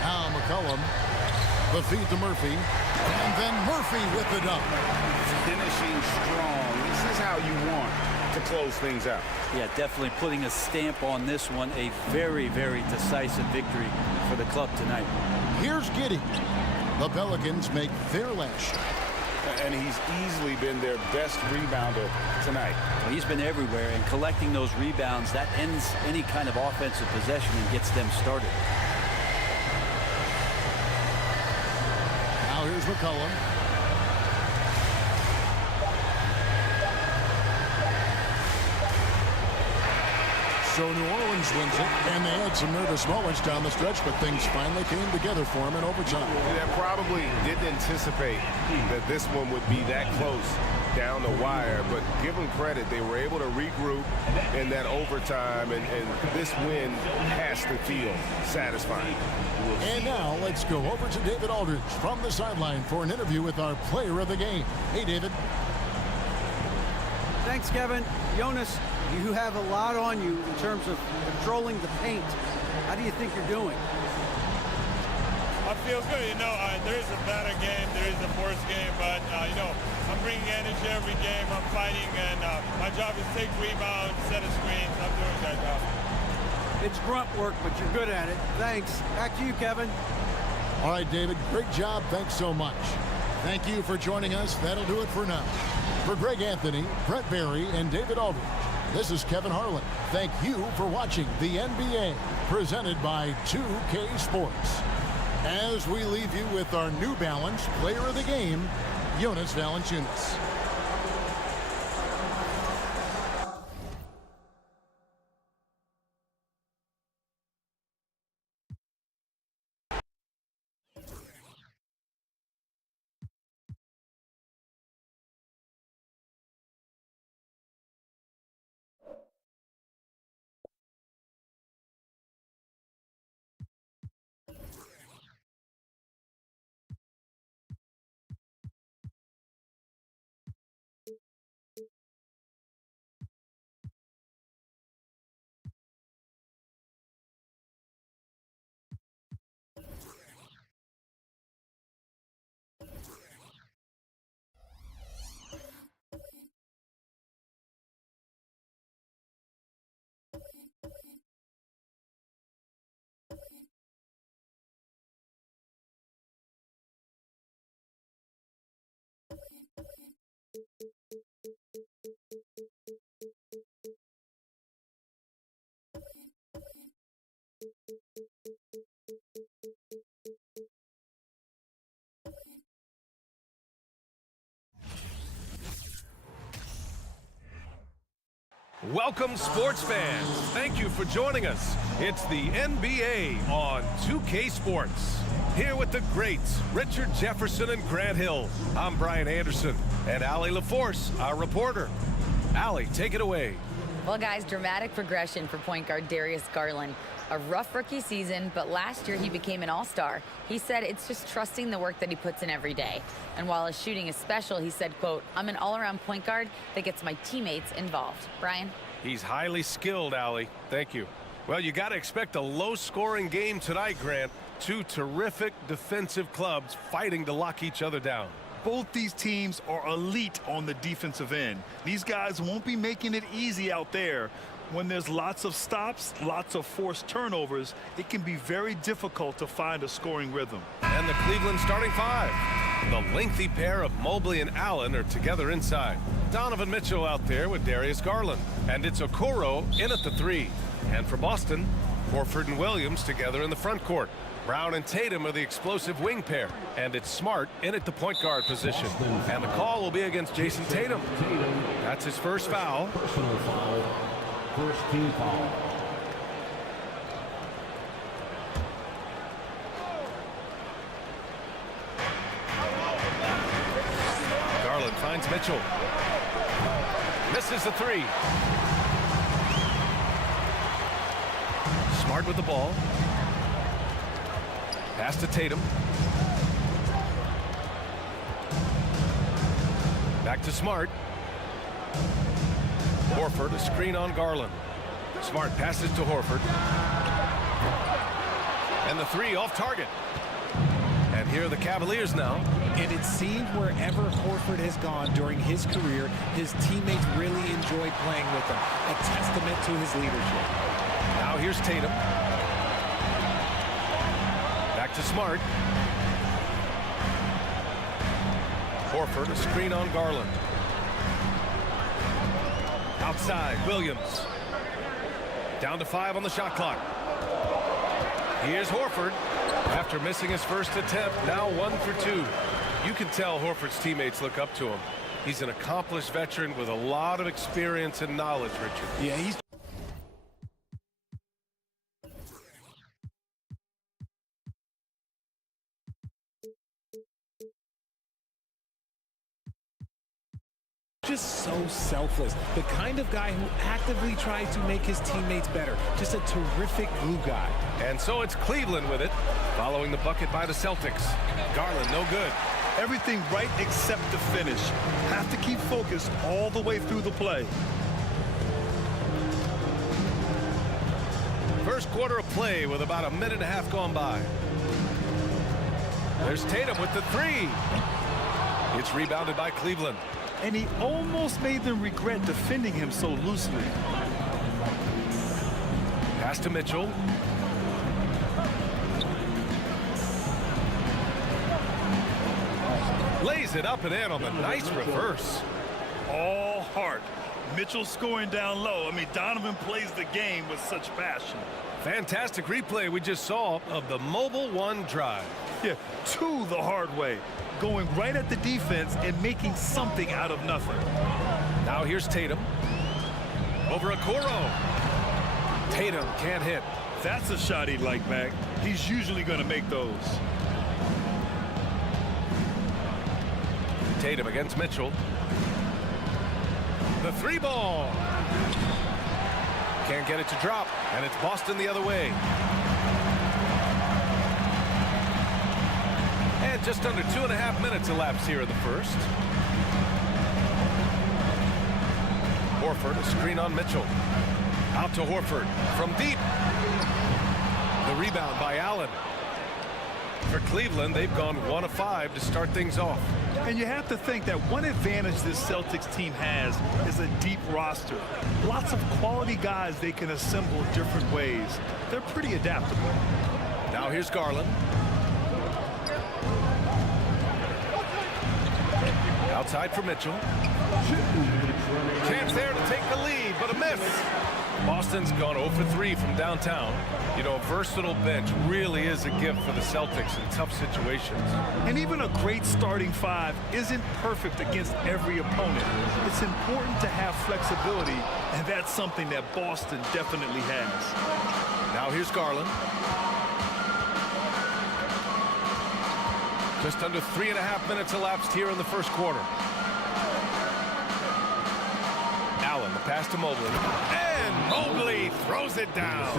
Now McCollum. The feed to Murphy. And then Murphy with the dunk. Finishing strong. This is how you want to close things out. Yeah, definitely putting a stamp on this one. A very, very decisive victory for the club tonight. Here's Giddey. The Pelicans make their last shot. And he's easily been their best rebounder tonight. Well, he's been everywhere, and collecting those rebounds, that ends any kind of offensive possession and gets them started. Now here's McCollum. So New Orleans wins it, and they had some nervous moments down the stretch, but things finally came together for them in overtime. They probably didn't anticipate that this one would be that close down the wire, but give them credit. They were able to regroup in that overtime, and this win has to feel satisfying. And now let's go over to David Aldridge from the sideline for an interview with our player of the game. Hey, David. Thanks, Kevin. Jonas, you have a lot on you in terms of controlling the paint. How do you think you're doing? I feel good. There is a better game, there is a worse game, but, I'm bringing energy every game. I'm fighting, and my job is take rebounds, set a screens. I'm doing that job. It's grunt work, but you're good at it. Thanks. Back to you, Kevin. All right, David, great job. Thanks so much. Thank you for joining us. That'll do it for now. For Greg Anthony, Brett Barry, and David Aldridge, this is Kevin Harlan. Thank you for watching the NBA, presented by 2K Sports. As we leave you with our New Balance player of the game, Jonas Valanciunas. Welcome, sports fans. Thank you for joining us. It's the NBA on 2K Sports. Here with the greats, Richard Jefferson and Grant Hill. I'm Brian Anderson, and Allie LaForce, our reporter. Allie, take it away. Well, guys, dramatic progression for point guard Darius Garland. A rough rookie season, but last year he became an all-star. He said it's just trusting the work that he puts in every day. And while his shooting is special, he said, quote, "I'm an all-around point guard that gets my teammates involved." Brian? He's highly skilled, Allie. Thank you. Well, you got to expect a low-scoring game tonight, Grant. Two terrific defensive clubs fighting to lock each other down. Both these teams are elite on the defensive end. These guys won't be making it easy out there. When there's lots of stops, lots of forced turnovers, it can be very difficult to find a scoring rhythm. And the Cleveland starting five. The lengthy pair of Mobley and Allen are together inside. Donovan Mitchell out there with Darius Garland. And it's Okoro in at the three. And for Boston, Horford and Williams together in the front court. Brown and Tatum are the explosive wing pair. And it's Smart in at the point guard position. And the call will be against Jason Tatum. That's his first foul. Personal foul. First team foul. against Mitchell. Misses the three. Smart with the ball. Pass to Tatum. Back to Smart. Horford, a screen on Garland. Smart passes to Horford. And the three off target. And here are the Cavaliers now. And it seems wherever Horford has gone during his career, his teammates really enjoy playing with him. A testament to his leadership. Now here's Tatum. Back to Smart. Horford, a screen on Garland. Outside, Williams. Down to 5 on the shot clock. Here's Horford. After missing his first attempt, now 1 for 2. You can tell Horford's teammates look up to him. He's an accomplished veteran with a lot of experience and knowledge, Richard. Yeah, he's just so selfless. The kind of guy who actively tries to make his teammates better. Just a terrific glue guy. And so it's Cleveland with it, following the bucket by the Celtics. Garland, no good. Everything right except the finish. Have to keep focused all the way through the play. First quarter of play with about a minute and a half gone by. There's Tatum with the three. It's rebounded by Cleveland. And he almost made them regret defending him so loosely. Pass to Mitchell. Lays it up and in on the nice reverse. All heart. Mitchell scoring down low. I mean, Donovan plays the game with such passion. Fantastic replay we just saw of the Mobile One drive. Yeah, to the hard way. Going right at the defense and making something out of nothing. Now here's Tatum. Over Okoro. Tatum can't hit. That's a shot he'd like back. He's usually going to make those. Tatum against Mitchell. The three ball. Can't get it to drop, and it's Boston the other way. And just under 2.5 minutes elapsed here in the first. Horford, a screen on Mitchell. Out to Horford from deep. The rebound by Allen. For Cleveland, they've gone 1 of 5 to start things off. And you have to think that one advantage this Celtics team has is a deep roster. Lots of quality guys they can assemble different ways. They're pretty adaptable. Now here's Garland. Outside for Mitchell. Chance there to take the lead, but a miss. Boston's gone 0 for 3 from downtown. You know, a versatile bench really is a gift for the Celtics in tough situations. And even a great starting 5 isn't perfect against every opponent. It's important to have flexibility, and that's something that Boston definitely has. Now here's Garland. Just under 3.5 minutes elapsed here in the first quarter. Allen, the pass to Mobley. And Mobley throws it down.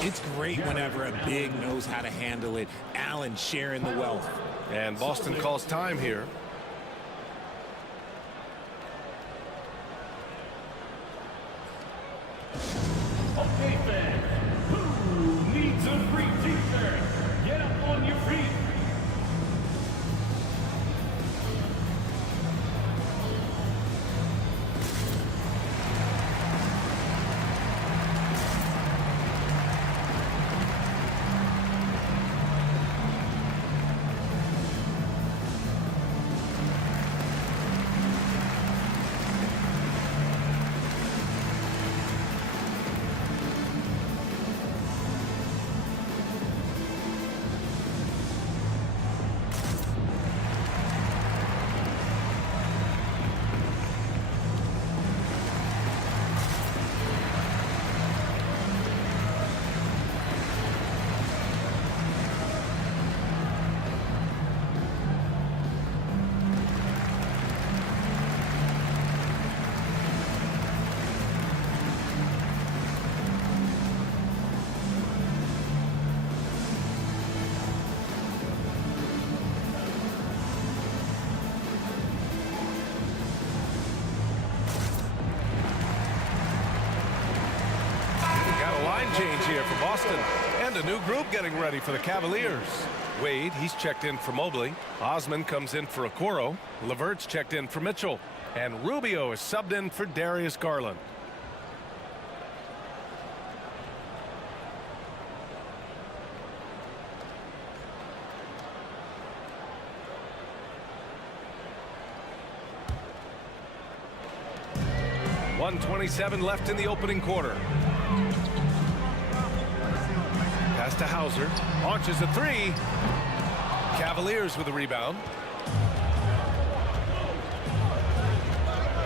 It's great whenever a big knows how to handle it. Allen sharing the wealth. And Boston calls time here. Okay, fans, who needs a free t-shirt? Get up on your feet. here for Boston. And a new group getting ready for the Cavaliers. Wade, he's checked in for Mobley. Osman comes in for Okoro. Levert's checked in for Mitchell. And Rubio is subbed in for Darius Garland. .127 left in the opening quarter. Pass to Hauser. Launches a three. Cavaliers with a rebound.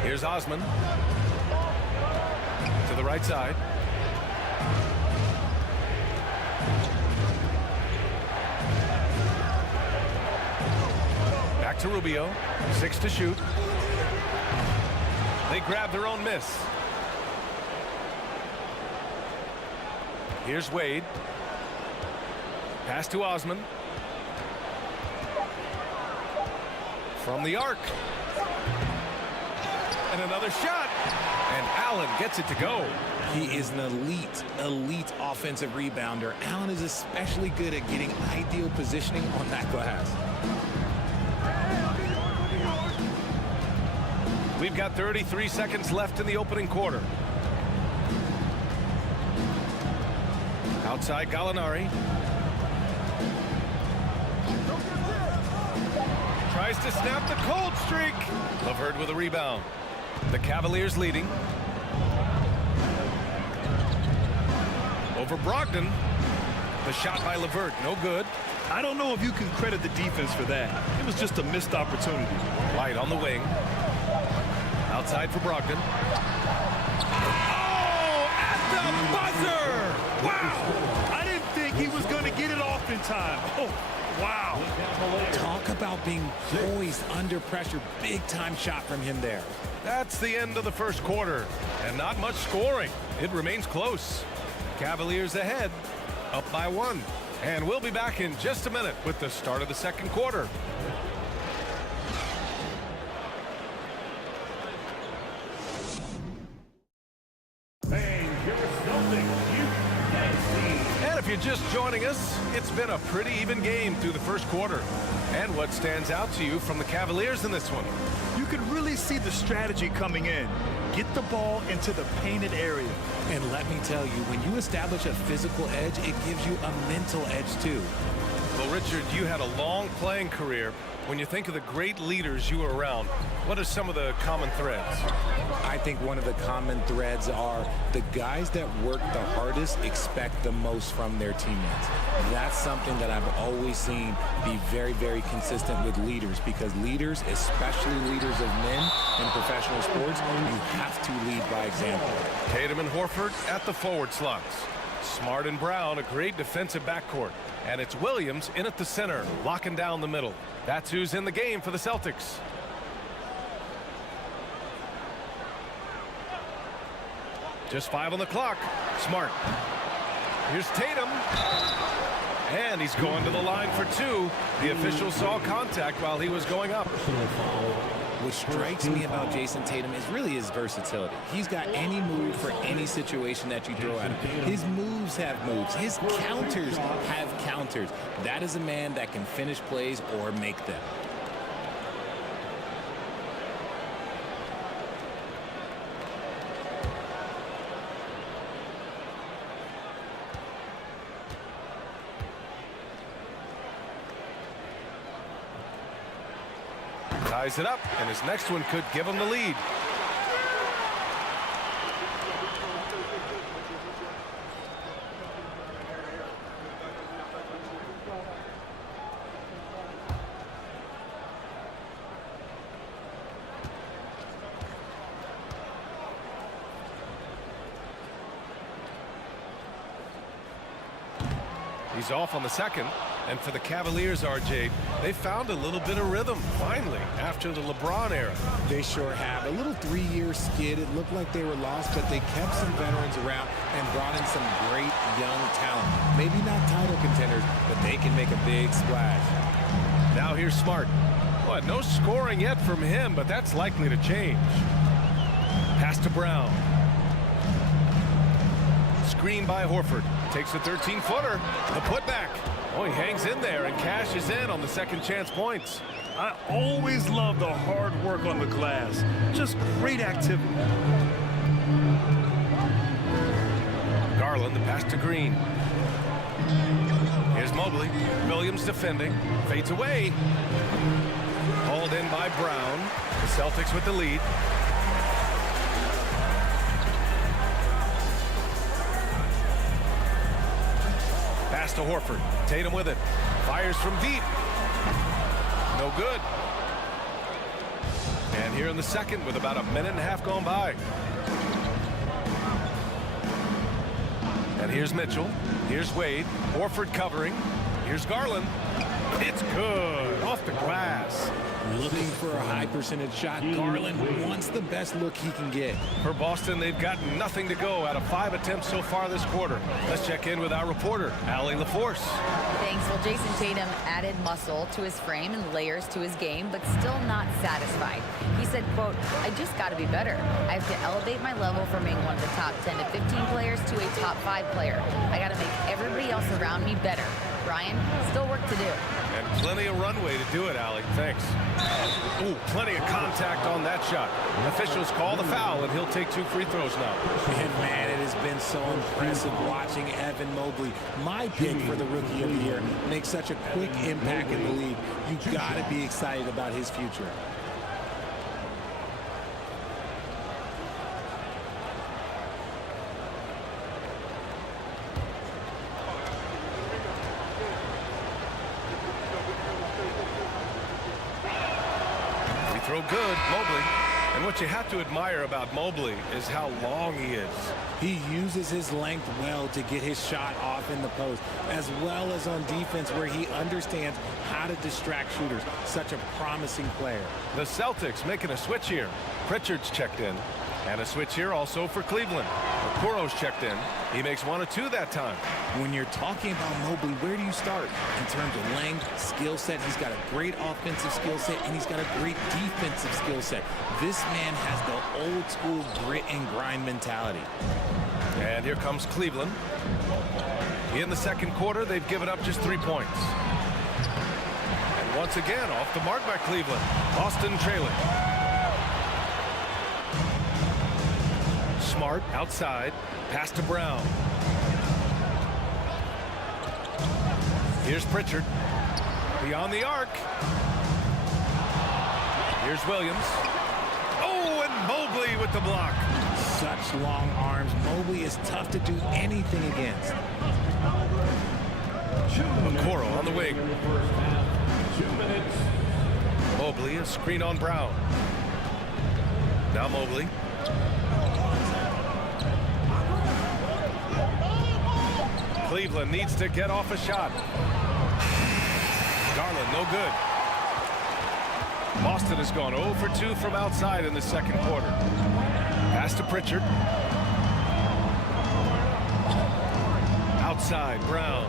Here's Osman. To the right side. Back to Rubio. 6 to shoot. They grab their own miss. Here's Wade. Pass to Osman. From the arc. And another shot. And Allen gets it to go. He is an elite offensive rebounder. Allen is especially good at getting ideal positioning on that glass. We've got 33 seconds left in the opening quarter. Outside Gallinari. Tries to snap the cold streak. Levert with a rebound. The Cavaliers leading. Over Brogdon. The shot by Levert, no good. I don't know if you can credit the defense for that. It was just a missed opportunity. White on the wing. Outside for Brogdon. Oh, at the buzzer! Wow! I didn't think he was going to get it off in time. Oh, wow. Talk about being poised under pressure. Big time shot from him there. That's the end of the first quarter. And not much scoring. It remains close. Cavaliers ahead, up by 1. And we'll be back in just a minute with the start of the second quarter. And if you're just joining us, it's been a pretty even game through the first quarter. And what stands out to you from the Cavaliers in this one? You could really see the strategy coming in. Get the ball into the painted area. And let me tell you, when you establish a physical edge, it gives you a mental edge too. Well, Richard, you had a long playing career. When you think of the great leaders you were around, what are some of the common threads? I think one of the common threads are the guys that work the hardest expect the most from their teammates. That's something that I've always seen be very, very consistent with leaders, because leaders, especially leaders of men in professional sports, you have to lead by example. Tatum and Horford at the forward slots. Smart and Brown, a great defensive backcourt. And it's Williams in at the center, locking down the middle. That's who's in the game for the Celtics. Just 5 on the clock. Smart. Here's Tatum. And he's going to the line for 2. The official saw contact while he was going up. What strikes me about Jason Tatum is really his versatility. He's got any move for any situation that you throw at him. His moves have moves. His counters have counters. That is a man that can finish plays or make them. Ties it up, and his next one could give him the lead. He's off on the second. And for the Cavaliers, RJ, they found a little bit of rhythm, finally, after the LeBron era. They sure have. A little 3-year skid. It looked like they were lost, but they kept some veterans around and brought in some great young talent. Maybe not title contenders, but they can make a big splash. Now here's Smart. Boy, no scoring yet from him, but that's likely to change. Pass to Brown. Screen by Horford. takes a 13-footer. The putback. Oh, he hangs in there and cashes in on the second chance points. I always love the hard work on the glass. Just great activity. Garland, the pass to Green. Here's Mobley. Williams defending. Fades away. Hauled in by Brown. The Celtics with the lead. Pass to Horford. Tatum with it. Fires from deep. No good. And here in the second with about a minute and a half gone by. And here's Mitchell. Here's Wade. Horford covering. Here's Garland. It's good. Off the glass. Looking for a high percentage shot. Garland wants the best look he can get. For Boston, they've got nothing to go out of 5 attempts so far this quarter. Let's check in with our reporter, Allie LaForce. Thanks. Well, Jason Tatum added muscle to his frame and layers to his game, but still not satisfied. He said, quote, I just got to be better. I have to elevate my level from being one of the top 10 to 15 players to a top 5 player. I got to make everybody else around me better. Brian, still work to do. And plenty of runway to do it, Allie. Thanks. Ooh, plenty of contact on that shot. Officials call the foul, and he'll take 2 free throws now. And man, it has been so impressive watching Evan Mobley, my pick for the Rookie of the Year, make such a quick impact in the league. You've got to be excited about his future. Throw good, Mobley. And what you have to admire about Mobley is how long he is. He uses his length well to get his shot off in the post, as well as on defense where he understands how to distract shooters. Such a promising player. The Celtics making a switch here. Pritchard's checked in. And a switch here also for Cleveland. Okoro's checked in. He makes 1 of 2 that time. When you're talking about Mobley, where do you start? In terms of length, skill set, he's got a great offensive skill set, and he's got a great defensive skill set. This man has the old school grit and grind mentality. And here comes Cleveland. In the second quarter, they've given up just 3 points. And once again, off the mark by Cleveland. Boston trailing. Smart outside. Pass to Brown. Here's Pritchard. Beyond the arc. Here's Williams. Oh, and Mobley with the block. Such long arms. Mobley is tough to do anything against. Okoro on the wing. 2 minutes. Mobley, a screen on Brown. Now Mobley. Cleveland needs to get off a shot. Garland, no good. Boston has gone 0 for 2 from outside in the second quarter. Pass to Pritchard. Outside, Brown.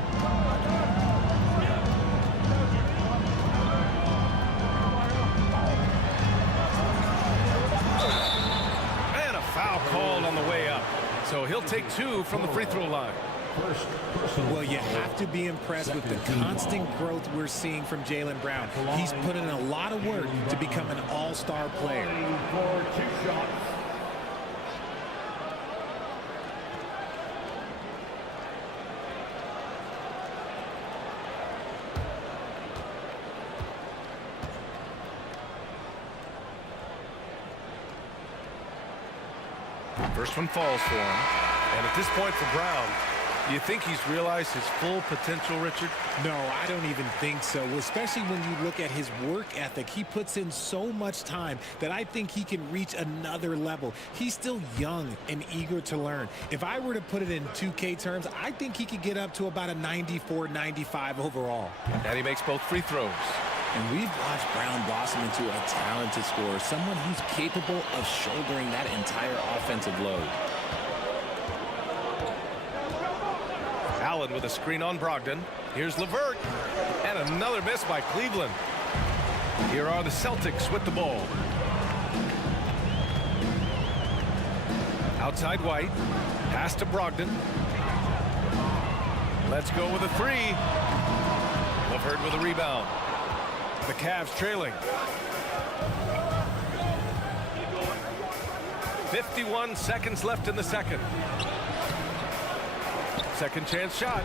And a foul called on the way up. So he'll take 2 from the free throw line. Well, you have to be impressed with the constant growth we're seeing from Jaylen Brown. He's put in a lot of work to become an all-star player. For 2 shots. First one falls for him. And at this point for Brown, do you think he's realized his full potential, Richard? No, I don't even think so, especially when you look at his work ethic. He puts in so much time that I think he can reach another level. He's still young and eager to learn. If I were to put it in 2K terms, I think he could get up to about a 94, 95 overall. And he makes both free throws. And we've watched Brown blossom into a talented scorer, someone who's capable of shouldering that entire offensive load. Allen with a screen on Brogdon. Here's LeVert. And another miss by Cleveland. Here are the Celtics with the ball. Outside White. Pass to Brogdon. Let's go with a three. LeVert with a rebound. The Cavs trailing. 51 seconds left in the second. Second chance shot.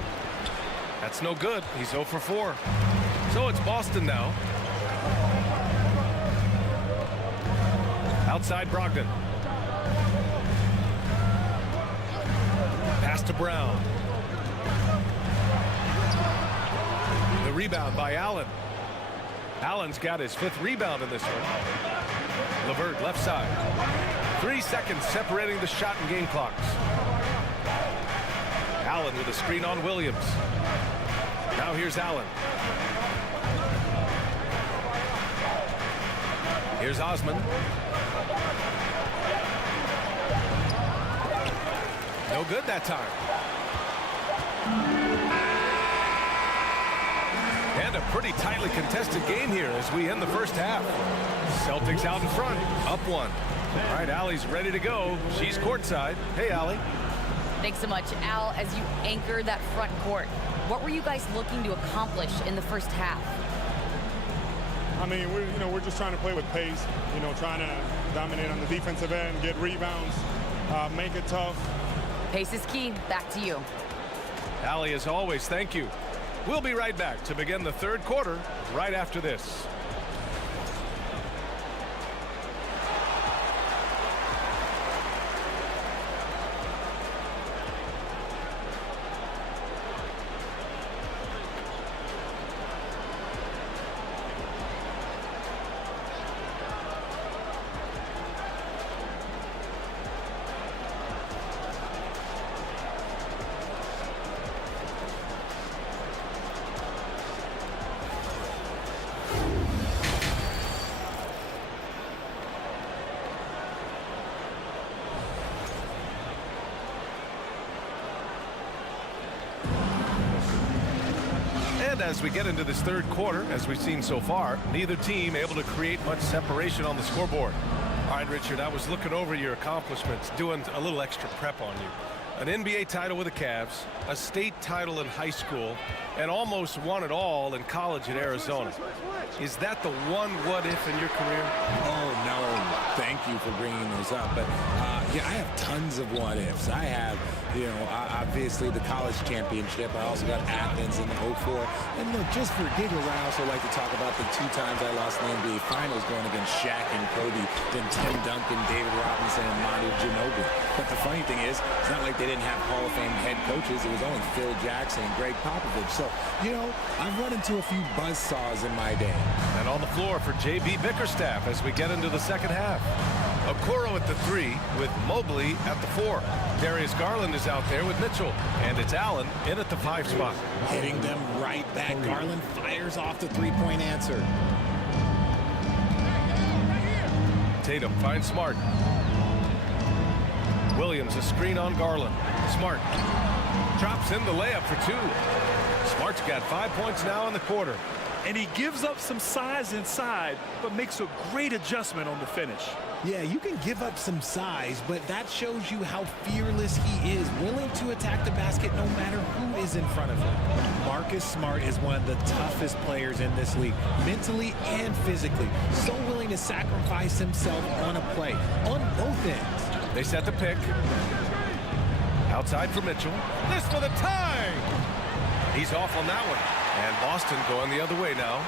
That's no good. He's 0 for 4. So it's Boston now. Outside Brogdon. Pass to Brown. The rebound by Allen. Allen's got his 5th rebound in this one. LeVert left side. 3 seconds separating the shot and game clocks. Allen with a screen on Williams. Now here's Allen. Here's Osman. No good that time. And a pretty tightly contested game here as we end the first half. Celtics out in front, up 1. All right, Allie's ready to go. She's courtside. Hey, Allie. Thanks so much, Al. As you anchor that front court, what were you guys looking to accomplish in the first half? I mean, we're just trying to play with pace. Trying to dominate on the defensive end, get rebounds, make it tough. Pace is key. Back to you. Allie, as always, thank you. We'll be right back to begin the third quarter right after this. As we get into this third quarter, as we've seen so far, neither team able to create much separation on the scoreboard. All right, Richard, I was looking over your accomplishments, doing a little extra prep on you. An NBA title with the Cavs, a state title in high school, and almost won it all in college at Arizona. Is that the one what-if in your career? Oh, no. Thank you for bringing those up. But, yeah, I have tons of what-ifs. I have, obviously the college championship. I also got Athens in the 04. And, look, just for giggles, I also like to talk about the 2 times I lost in the NBA Finals going against Shaq and Kobe, then Tim Duncan, David Robinson, and Manu Ginobili. But the funny thing is, it's not like they didn't have Hall of Fame head coaches. It was only Phil Jackson and Greg Popovich. So, I've run into a few buzzsaws in my day. And on the floor for J.B. Bickerstaff as we get into the second half. Okoro at the 3 with Mobley at the 4. Darius Garland is out there with Mitchell. And it's Allen in at the 5 spot. Hitting them right back. Garland fires off the 3-point answer. Tatum finds Smart. Williams a screen on Garland. Smart drops in the layup for 2. Smart's got 5 points now in the quarter. And he gives up some size inside, but makes a great adjustment on the finish. Yeah, you can give up some size, but that shows you how fearless he is, willing to attack the basket no matter who is in front of him. Marcus Smart is one of the toughest players in this league, mentally and physically. So willing to sacrifice himself on a play, on both ends. They set the pick. Outside for Mitchell. This for the tie! He's off on that one. And Boston going the other way now.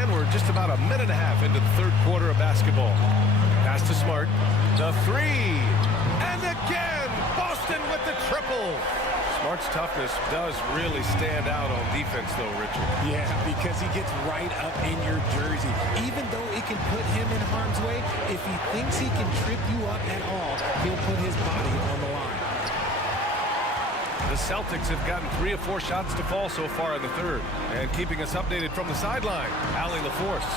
And we're just about a minute and a half into the third quarter of basketball. Pass to Smart. The 3. And again, Boston with the triple. Smart's toughness does really stand out on defense, though, Richard. Yeah, because he gets right up in your jersey. Even though it can put him in harm's way, if he thinks he can trip you up at all, he'll put his body on the line. The Celtics have gotten 3 of 4 shots to fall so far in the third. And keeping us updated from the sideline, Allie LaForce.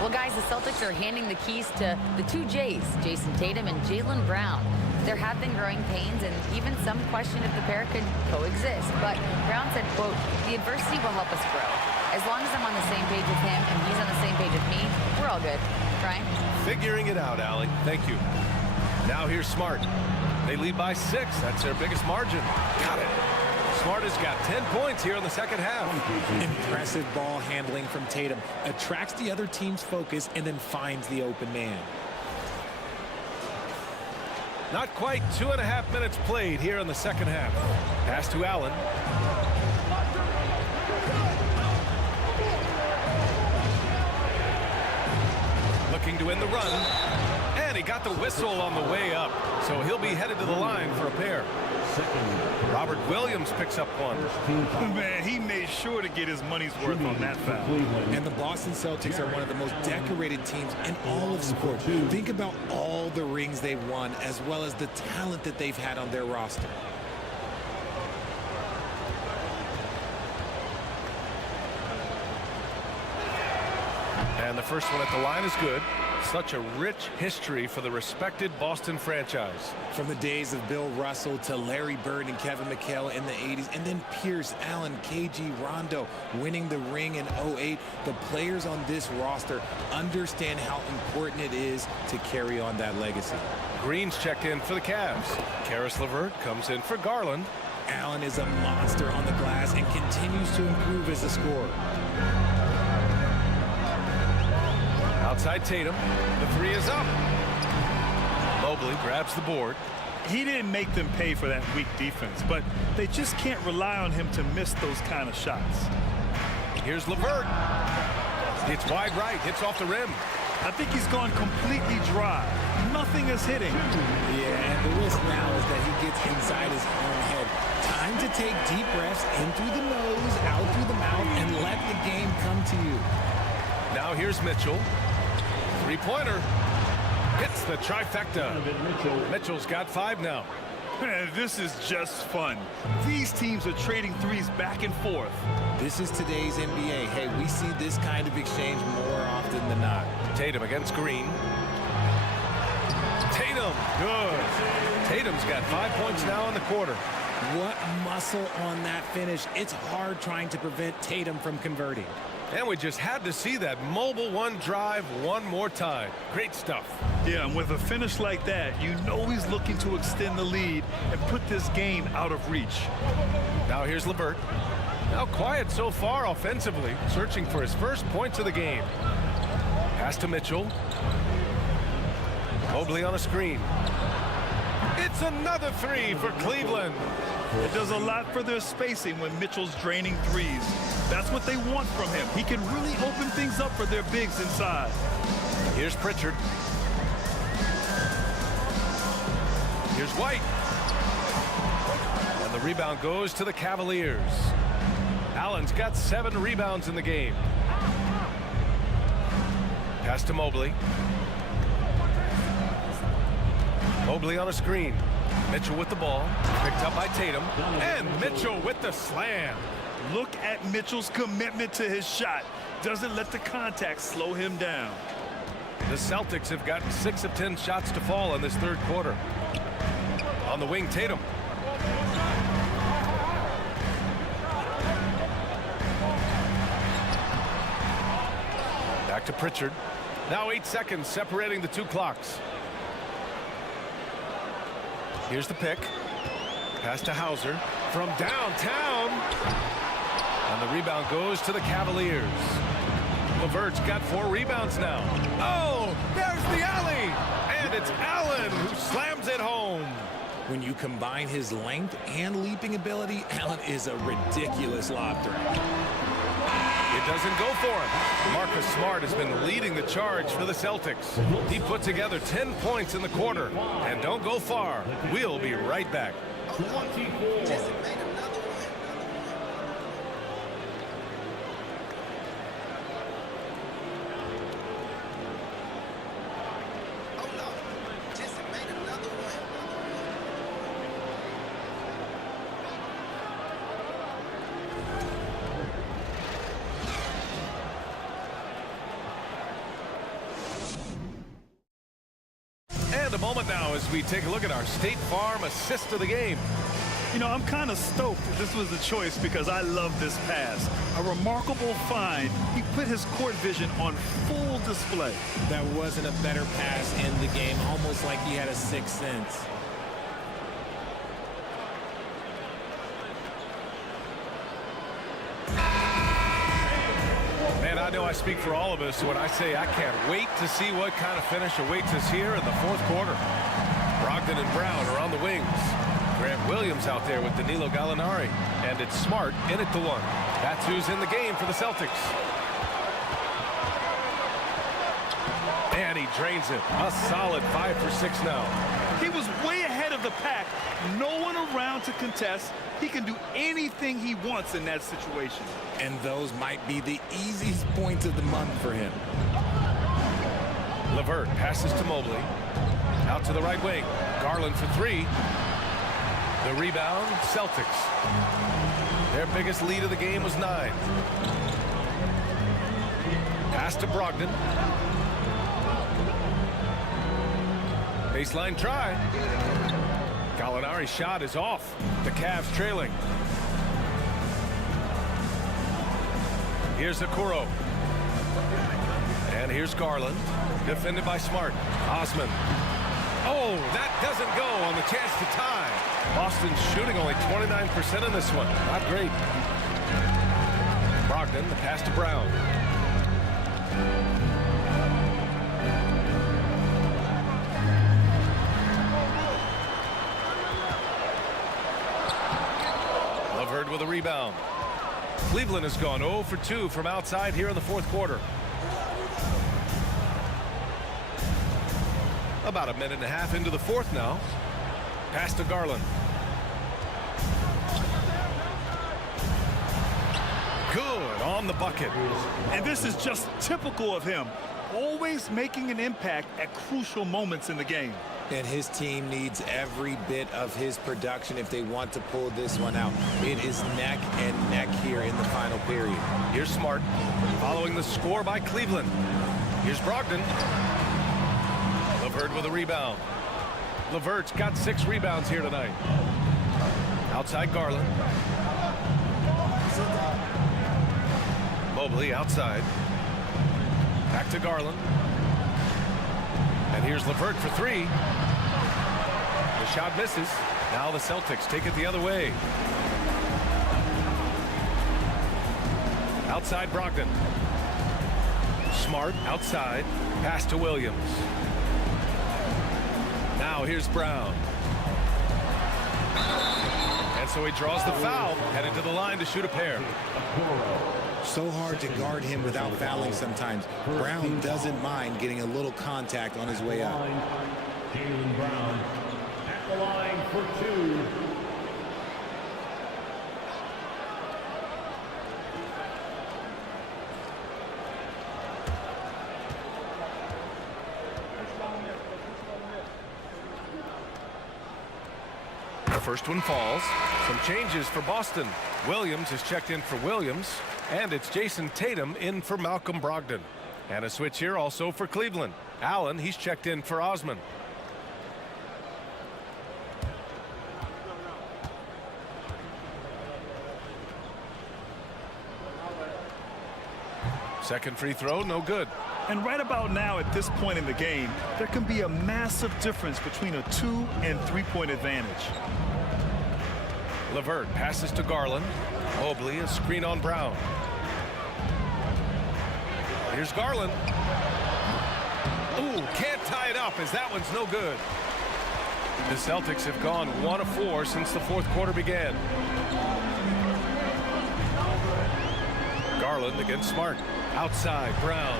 Well, guys, the Celtics are handing the keys to the 2 J's, Jason Tatum and Jaylen Brown. There have been growing pains and even some question if the pair could coexist. But Brown said, quote, "The adversity will help us grow. As long as I'm on the same page with him and he's on the same page with me, we're all good." Brian? Figuring it out, Allie. Thank you. Now here's Smart. They lead by 6. That's their biggest margin. Got it. Smart has got 10 points here in the second half. Impressive ball handling from Tatum. Attracts the other team's focus and then finds the open man. Not quite 2.5 minutes played here in the second half. Pass to Allen. Looking to win the run. And he got the whistle on the way up. So he'll be headed to the line for a pair. Robert Williams picks up one. Man, he made sure to get his money's worth on that foul. And the Boston Celtics are one of the most decorated teams in all of sports. Think about all the rings they've won, as well as the talent that they've had on their roster. And the first one at the line is good. Such a rich history for the respected Boston franchise. From the days of Bill Russell to Larry Bird and Kevin McHale in the 80s, and then Pierce, Allen, KG, Rondo winning the ring in 08. The players on this roster understand how important it is to carry on that legacy. Green's checked in for the Cavs. Karis LeVert comes in for Garland. Allen is a monster on the glass and continues to improve as a scorer. Outside Tatum. The three is up. Mobley grabs the board. He didn't make them pay for that weak defense, but they just can't rely on him to miss those kind of shots. Here's LeVert. It's wide right. Hits off the rim. I think he's gone completely dry. Nothing is hitting. Yeah, and the risk now is that he gets inside his own head. Time to take deep breaths in through the nose, out through the mouth, and let the game come to you. Now here's Mitchell. Three-pointer. Hits the trifecta. Mitchell's got 5 now. Man, this is just fun. These teams are trading threes back and forth. This is today's NBA. Hey, we see this kind of exchange more often than not. Tatum against Green. Tatum. Good. Tatum's got 5 points now in the quarter. What muscle on that finish. It's hard trying to prevent Tatum from converting. And we just had to see that mobile one drive one more time. Great stuff. Yeah, and with a finish like that, you know he's looking to extend the lead and put this game out of reach. Now here's LeVert. Now quiet so far offensively, searching for his first points of the game. Pass to Mitchell. Mobley on a screen. It's another three for Cleveland. It does a lot for their spacing when Mitchell's draining threes. That's what they want from him. He can really open things up for their bigs inside. Here's Pritchard. Here's White. And the rebound goes to the Cavaliers. Allen's got 7 rebounds in the game. Pass to Mobley. Mobley on a screen. Mitchell with the ball. Picked up by Tatum. And Mitchell with the slam. Look at Mitchell's commitment to his shot. Doesn't let the contact slow him down. The Celtics have gotten 6 of 10 shots to fall in this third quarter. On the wing, Tatum. Back to Pritchard. Now 8 seconds separating the 2 clocks. Here's the pick. Pass to Hauser from downtown. And the rebound goes to the Cavaliers. LeVert's got 4 rebounds now. Oh, there's the alley. And it's Allen who slams it home. When you combine his length and leaping ability, Allen is a ridiculous lob threat. It doesn't go for him. Marcus Smart has been leading the charge for the Celtics. He put together 10 points in the quarter. And don't go far. We'll be right back. 24. And a moment now as we take a look at our State Farm assist of the game. You know, I'm kind of stoked this was the choice because I love this pass. A remarkable find. He put his court vision on full display. That wasn't a better pass in the game, almost like he had a 6th sense. Man, I know I speak for all of us when I say I can't wait to see what kind of finish awaits us here in the fourth quarter. Brogdon and Brown are on the wings. Grant Williams out there with Danilo Gallinari. And it's Smart in at the one. That's who's in the game for the Celtics. And he drains it. A solid 5 for 6 now. He was way ahead of the pack. No one around to contest. He can do anything he wants in that situation. And those might be the easiest points of the month for him. LeVert passes to Mobley. Out to the right wing. Garland for 3. The rebound, Celtics. Their biggest lead of the game was 9. Pass to Brogdon. Baseline try. Gallinari's shot is off. The Cavs trailing. Here's Okoro. And here's Garland. Defended by Smart. Osman. Oh, that doesn't go on the chance to tie. Boston's shooting only 29% in this one. Not great. Brogdon, the pass to Brown. LeVert with a rebound. Cleveland has gone 0 for 2 from outside here in the fourth quarter. About a minute and a half into the fourth now. Pass to Garland. Good on the bucket. And this is just typical of him. Always making an impact at crucial moments in the game. And his team needs every bit of his production if they want to pull this one out. It is neck and neck here in the final period. Here's Smart following the score by Cleveland. Here's Brogdon. LeVert with a rebound. LeVert's got 6 rebounds here tonight. Outside Garland. Mobley outside. Back to Garland. And here's LeVert for 3. The shot misses. Now the Celtics take it the other way. Outside Brogdon. Smart outside. Pass to Williams. Now here's Brown. And so he draws the foul. Headed to the line to shoot a pair. So hard to guard him without fouling sometimes. Brown doesn't mind getting a little contact on his way up. Jaylen Brown at the line for 2. The first one falls. Some changes for Boston. Williams is checked in for Williams. And it's Jason Tatum in for Malcolm Brogdon. And a switch here also for Cleveland. Allen, he's checked in for Osman. Second free throw, no good. And right about now, at this point in the game, there can be a massive difference between a 2- and 3-point advantage. LeVert passes to Garland. Mobley, a screen on Brown. Here's Garland. Ooh, can't tie it up as that one's no good. The Celtics have gone 1 of 4 since the fourth quarter began. Garland against Smart. Outside, Brown.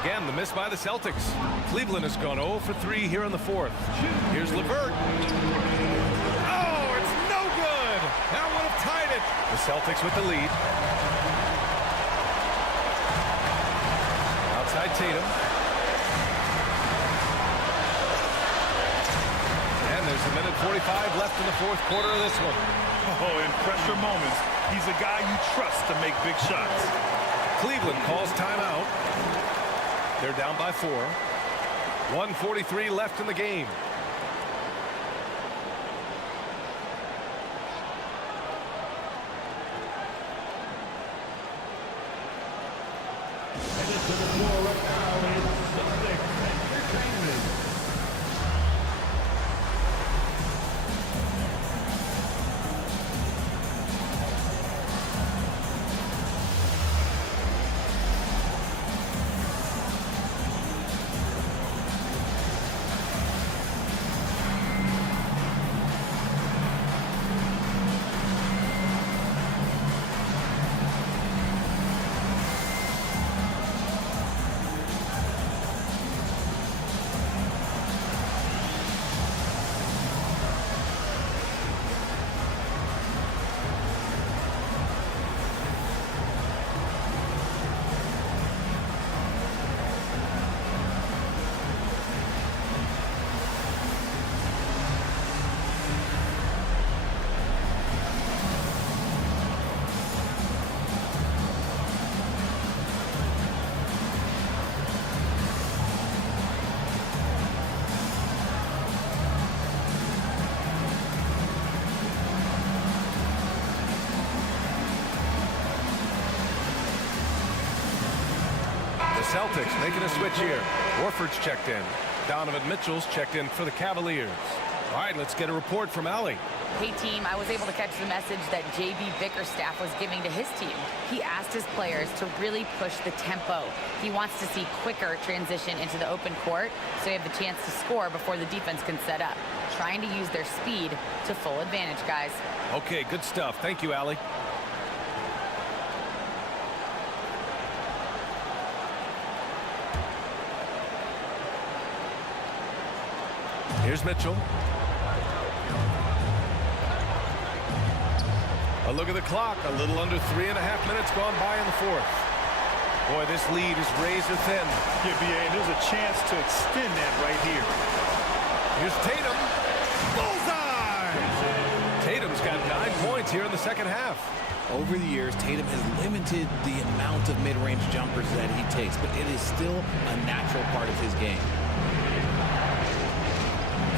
Again, the miss by the Celtics. Cleveland has gone 0 for 3 here in the fourth. Here's LeVert. Oh, it's no good. That would have tied it. The Celtics with the lead. Outside Tatum. And there's a minute 45 left in the fourth quarter of this one. Oh, in pressure moments, he's a guy you trust to make big shots. Cleveland calls timeout. They're down by 4. 1:43 left in the game. Headed to the floor right now is Celtics Entertainment. Celtics making a switch here. Horford's checked in. Donovan Mitchell's checked in for the Cavaliers. All right, let's get a report from Allie. Hey team, I was able to catch the message that JB Bickerstaff was giving to his team. He asked his players to really push the tempo. He wants to see quicker transition into the open court so they have the chance to score before the defense can set up. Trying to use their speed to full advantage, guys. Okay, good stuff. Thank you, Allie. Here's Mitchell. A look at the clock. A little under 3.5 minutes gone by in the fourth. Boy, this lead is razor thin. Yeah, BA, and there's a chance to extend that right here. Here's Tatum. Bullseye! Tatum's got 9 points here in the second half. Over the years, Tatum has limited the amount of mid-range jumpers that he takes, but it is still a natural part of his game.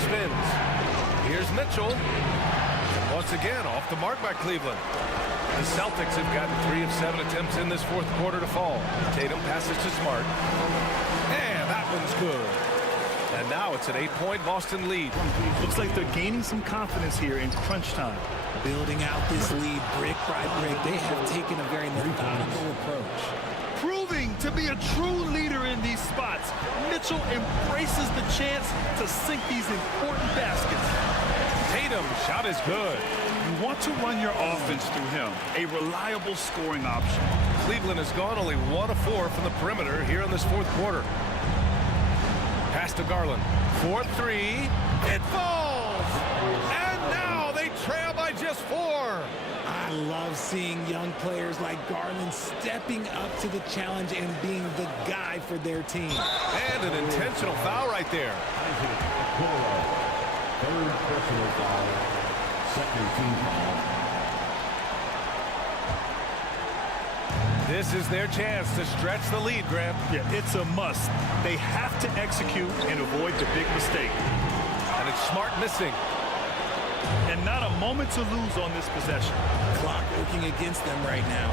Spins. Here's Mitchell. Once again, off the mark by Cleveland. The Celtics have gotten 3 of 7 attempts in this fourth quarter to fall. Tatum passes to Smart. And that one's good. And now it's an 8-point Boston lead. Looks like they're gaining some confidence here in crunch time. Building out this lead brick by brick, they have taken a very methodical approach. Proving to be a true leader in these spots, Mitchell embraces the chance to sink these important baskets. Tatum's shot is good. You want to run your offense through him, a reliable scoring option. Cleveland has gone only 1 of 4 from the perimeter here in this fourth quarter. Pass to Garland. 4-3. It falls! And now they trail by just 4. I love seeing young players like Garland stepping up to the challenge and being the guy for their team. And an intentional foul right there. Third personal foul. Second team foul. This is their chance to stretch the lead, Grant. Yeah, it's a must. They have to execute and avoid the big mistake. And it's Smart missing. And not a moment to lose on this possession. Clock working against them right now.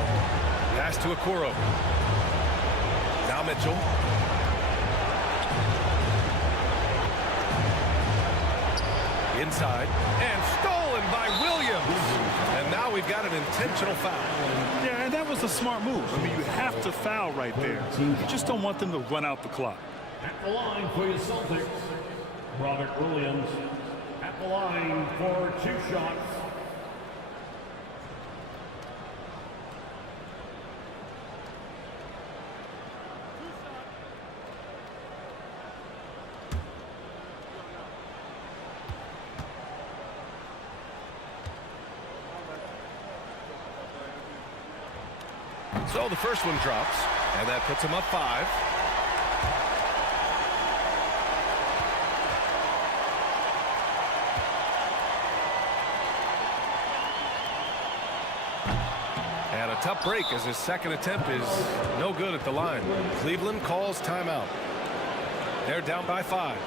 Pass to Okoro. Now Mitchell. Inside. And stolen by Williams. And now we've got an intentional foul. Yeah, and that was a smart move. I mean, you have to foul right there. You just don't want them to run out the clock. At the line for your Celtics, Robert Williams. At the line for 2 shots. So the first one drops, and that puts him up 5. And a tough break as his second attempt is no good at the line. Cleveland calls timeout. They're down by 5.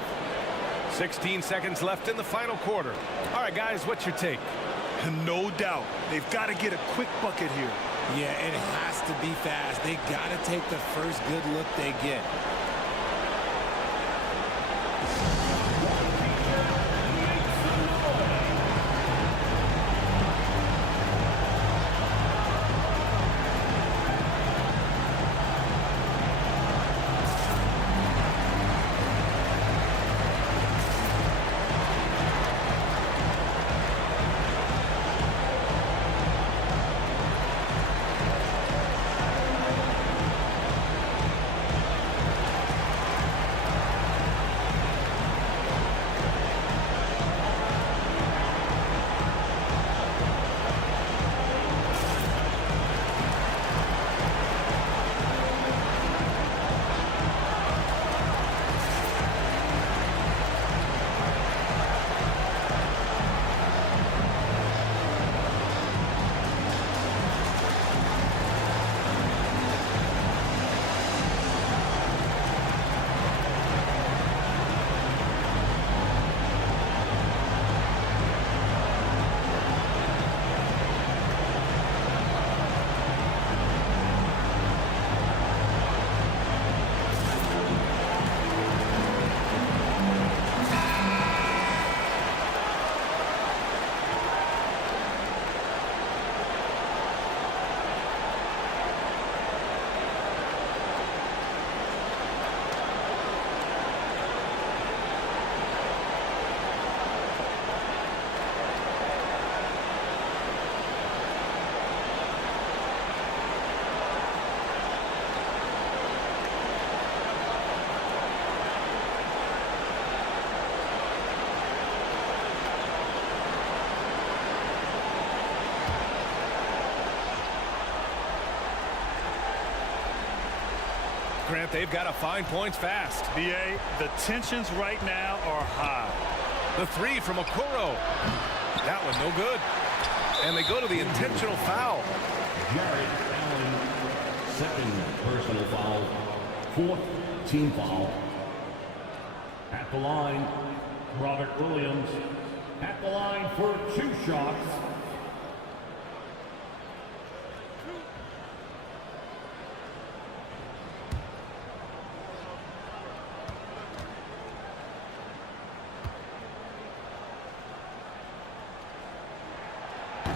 16 seconds left in the final quarter. All right, guys, what's your take? No doubt. They've got to get a quick bucket here. Yeah, it has to be fast. They got to take the first good look they get. Grant, they've got to find points fast. B.A., the tensions right now are high. The three from Okoro. That one no good. And they go to the intentional foul. Jared Allen, second personal foul, fourth team foul. At the line, Robert Williams. At the line for 2 shots.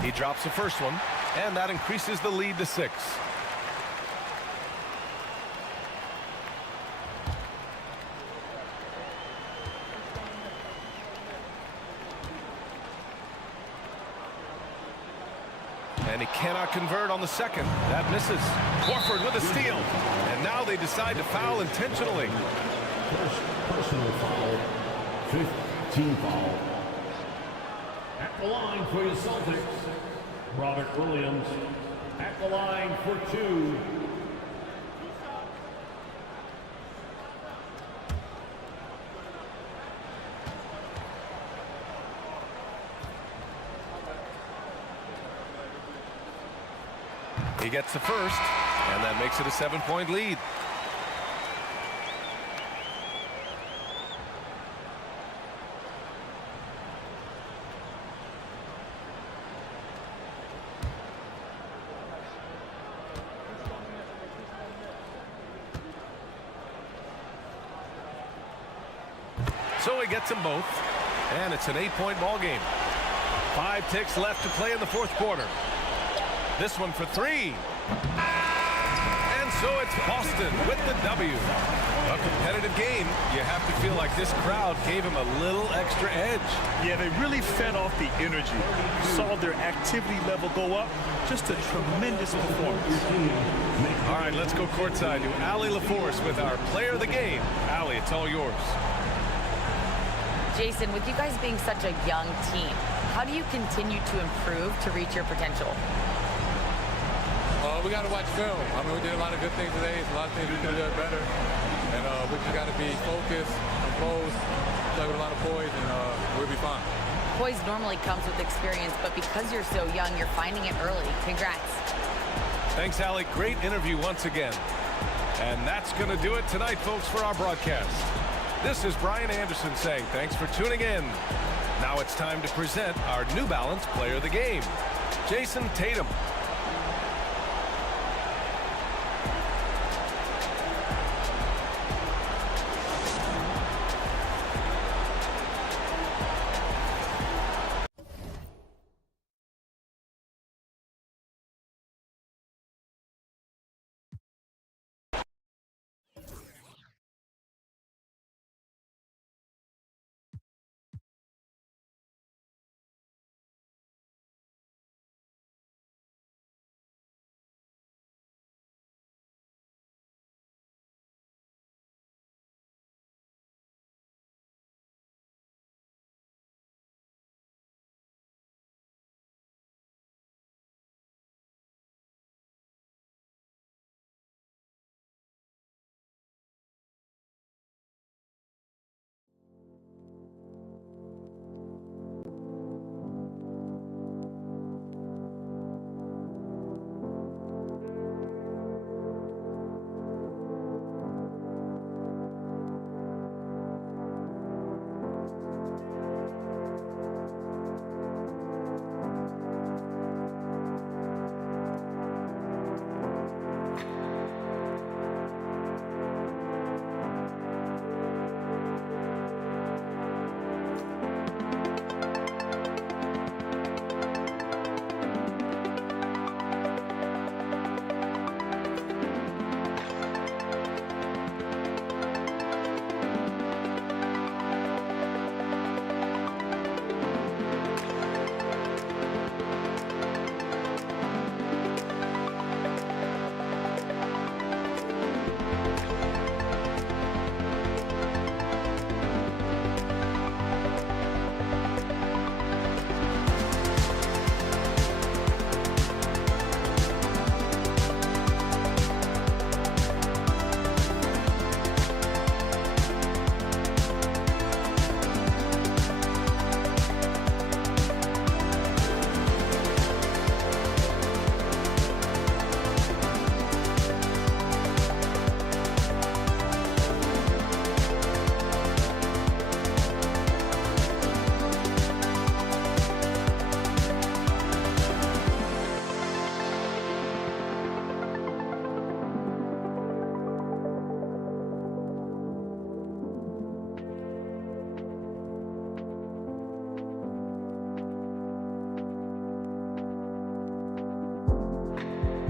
He drops the first one, and that increases the lead to 6. And he cannot convert on the second. That misses. Horford with a steal. And now they decide to foul intentionally. First personal foul, 5th team foul. At the line for the Celtics, Robert Williams. At the line for 2. He gets the first, and that makes it a 7-point lead. So he gets them both, and it's an 8-point ball game. 5 ticks left to play in the 4th quarter. This one for 3. And so it's Boston with the W. A competitive game. You have to feel like this crowd gave him a little extra edge. Yeah, they really fed off the energy. Saw their activity level go up. Just a tremendous performance. All right, let's go courtside to Allie LaForce with our player of the game. Allie, it's all yours. Jason, with you guys being such a young team, how do you continue to improve to reach your potential? We got to watch film. I mean, we did a lot of good things today. There's a lot of things we could have done better. And we just got to be focused, composed, play with a lot of poise, and we'll be fine. Poise normally comes with experience, but because you're so young, you're finding it early. Congrats. Thanks, Allie. Great interview once again. And that's going to do it tonight, folks, for our broadcast. This is Brian Anderson saying thanks for tuning in. Now it's time to present our New Balance Player of the Game, Jason Tatum.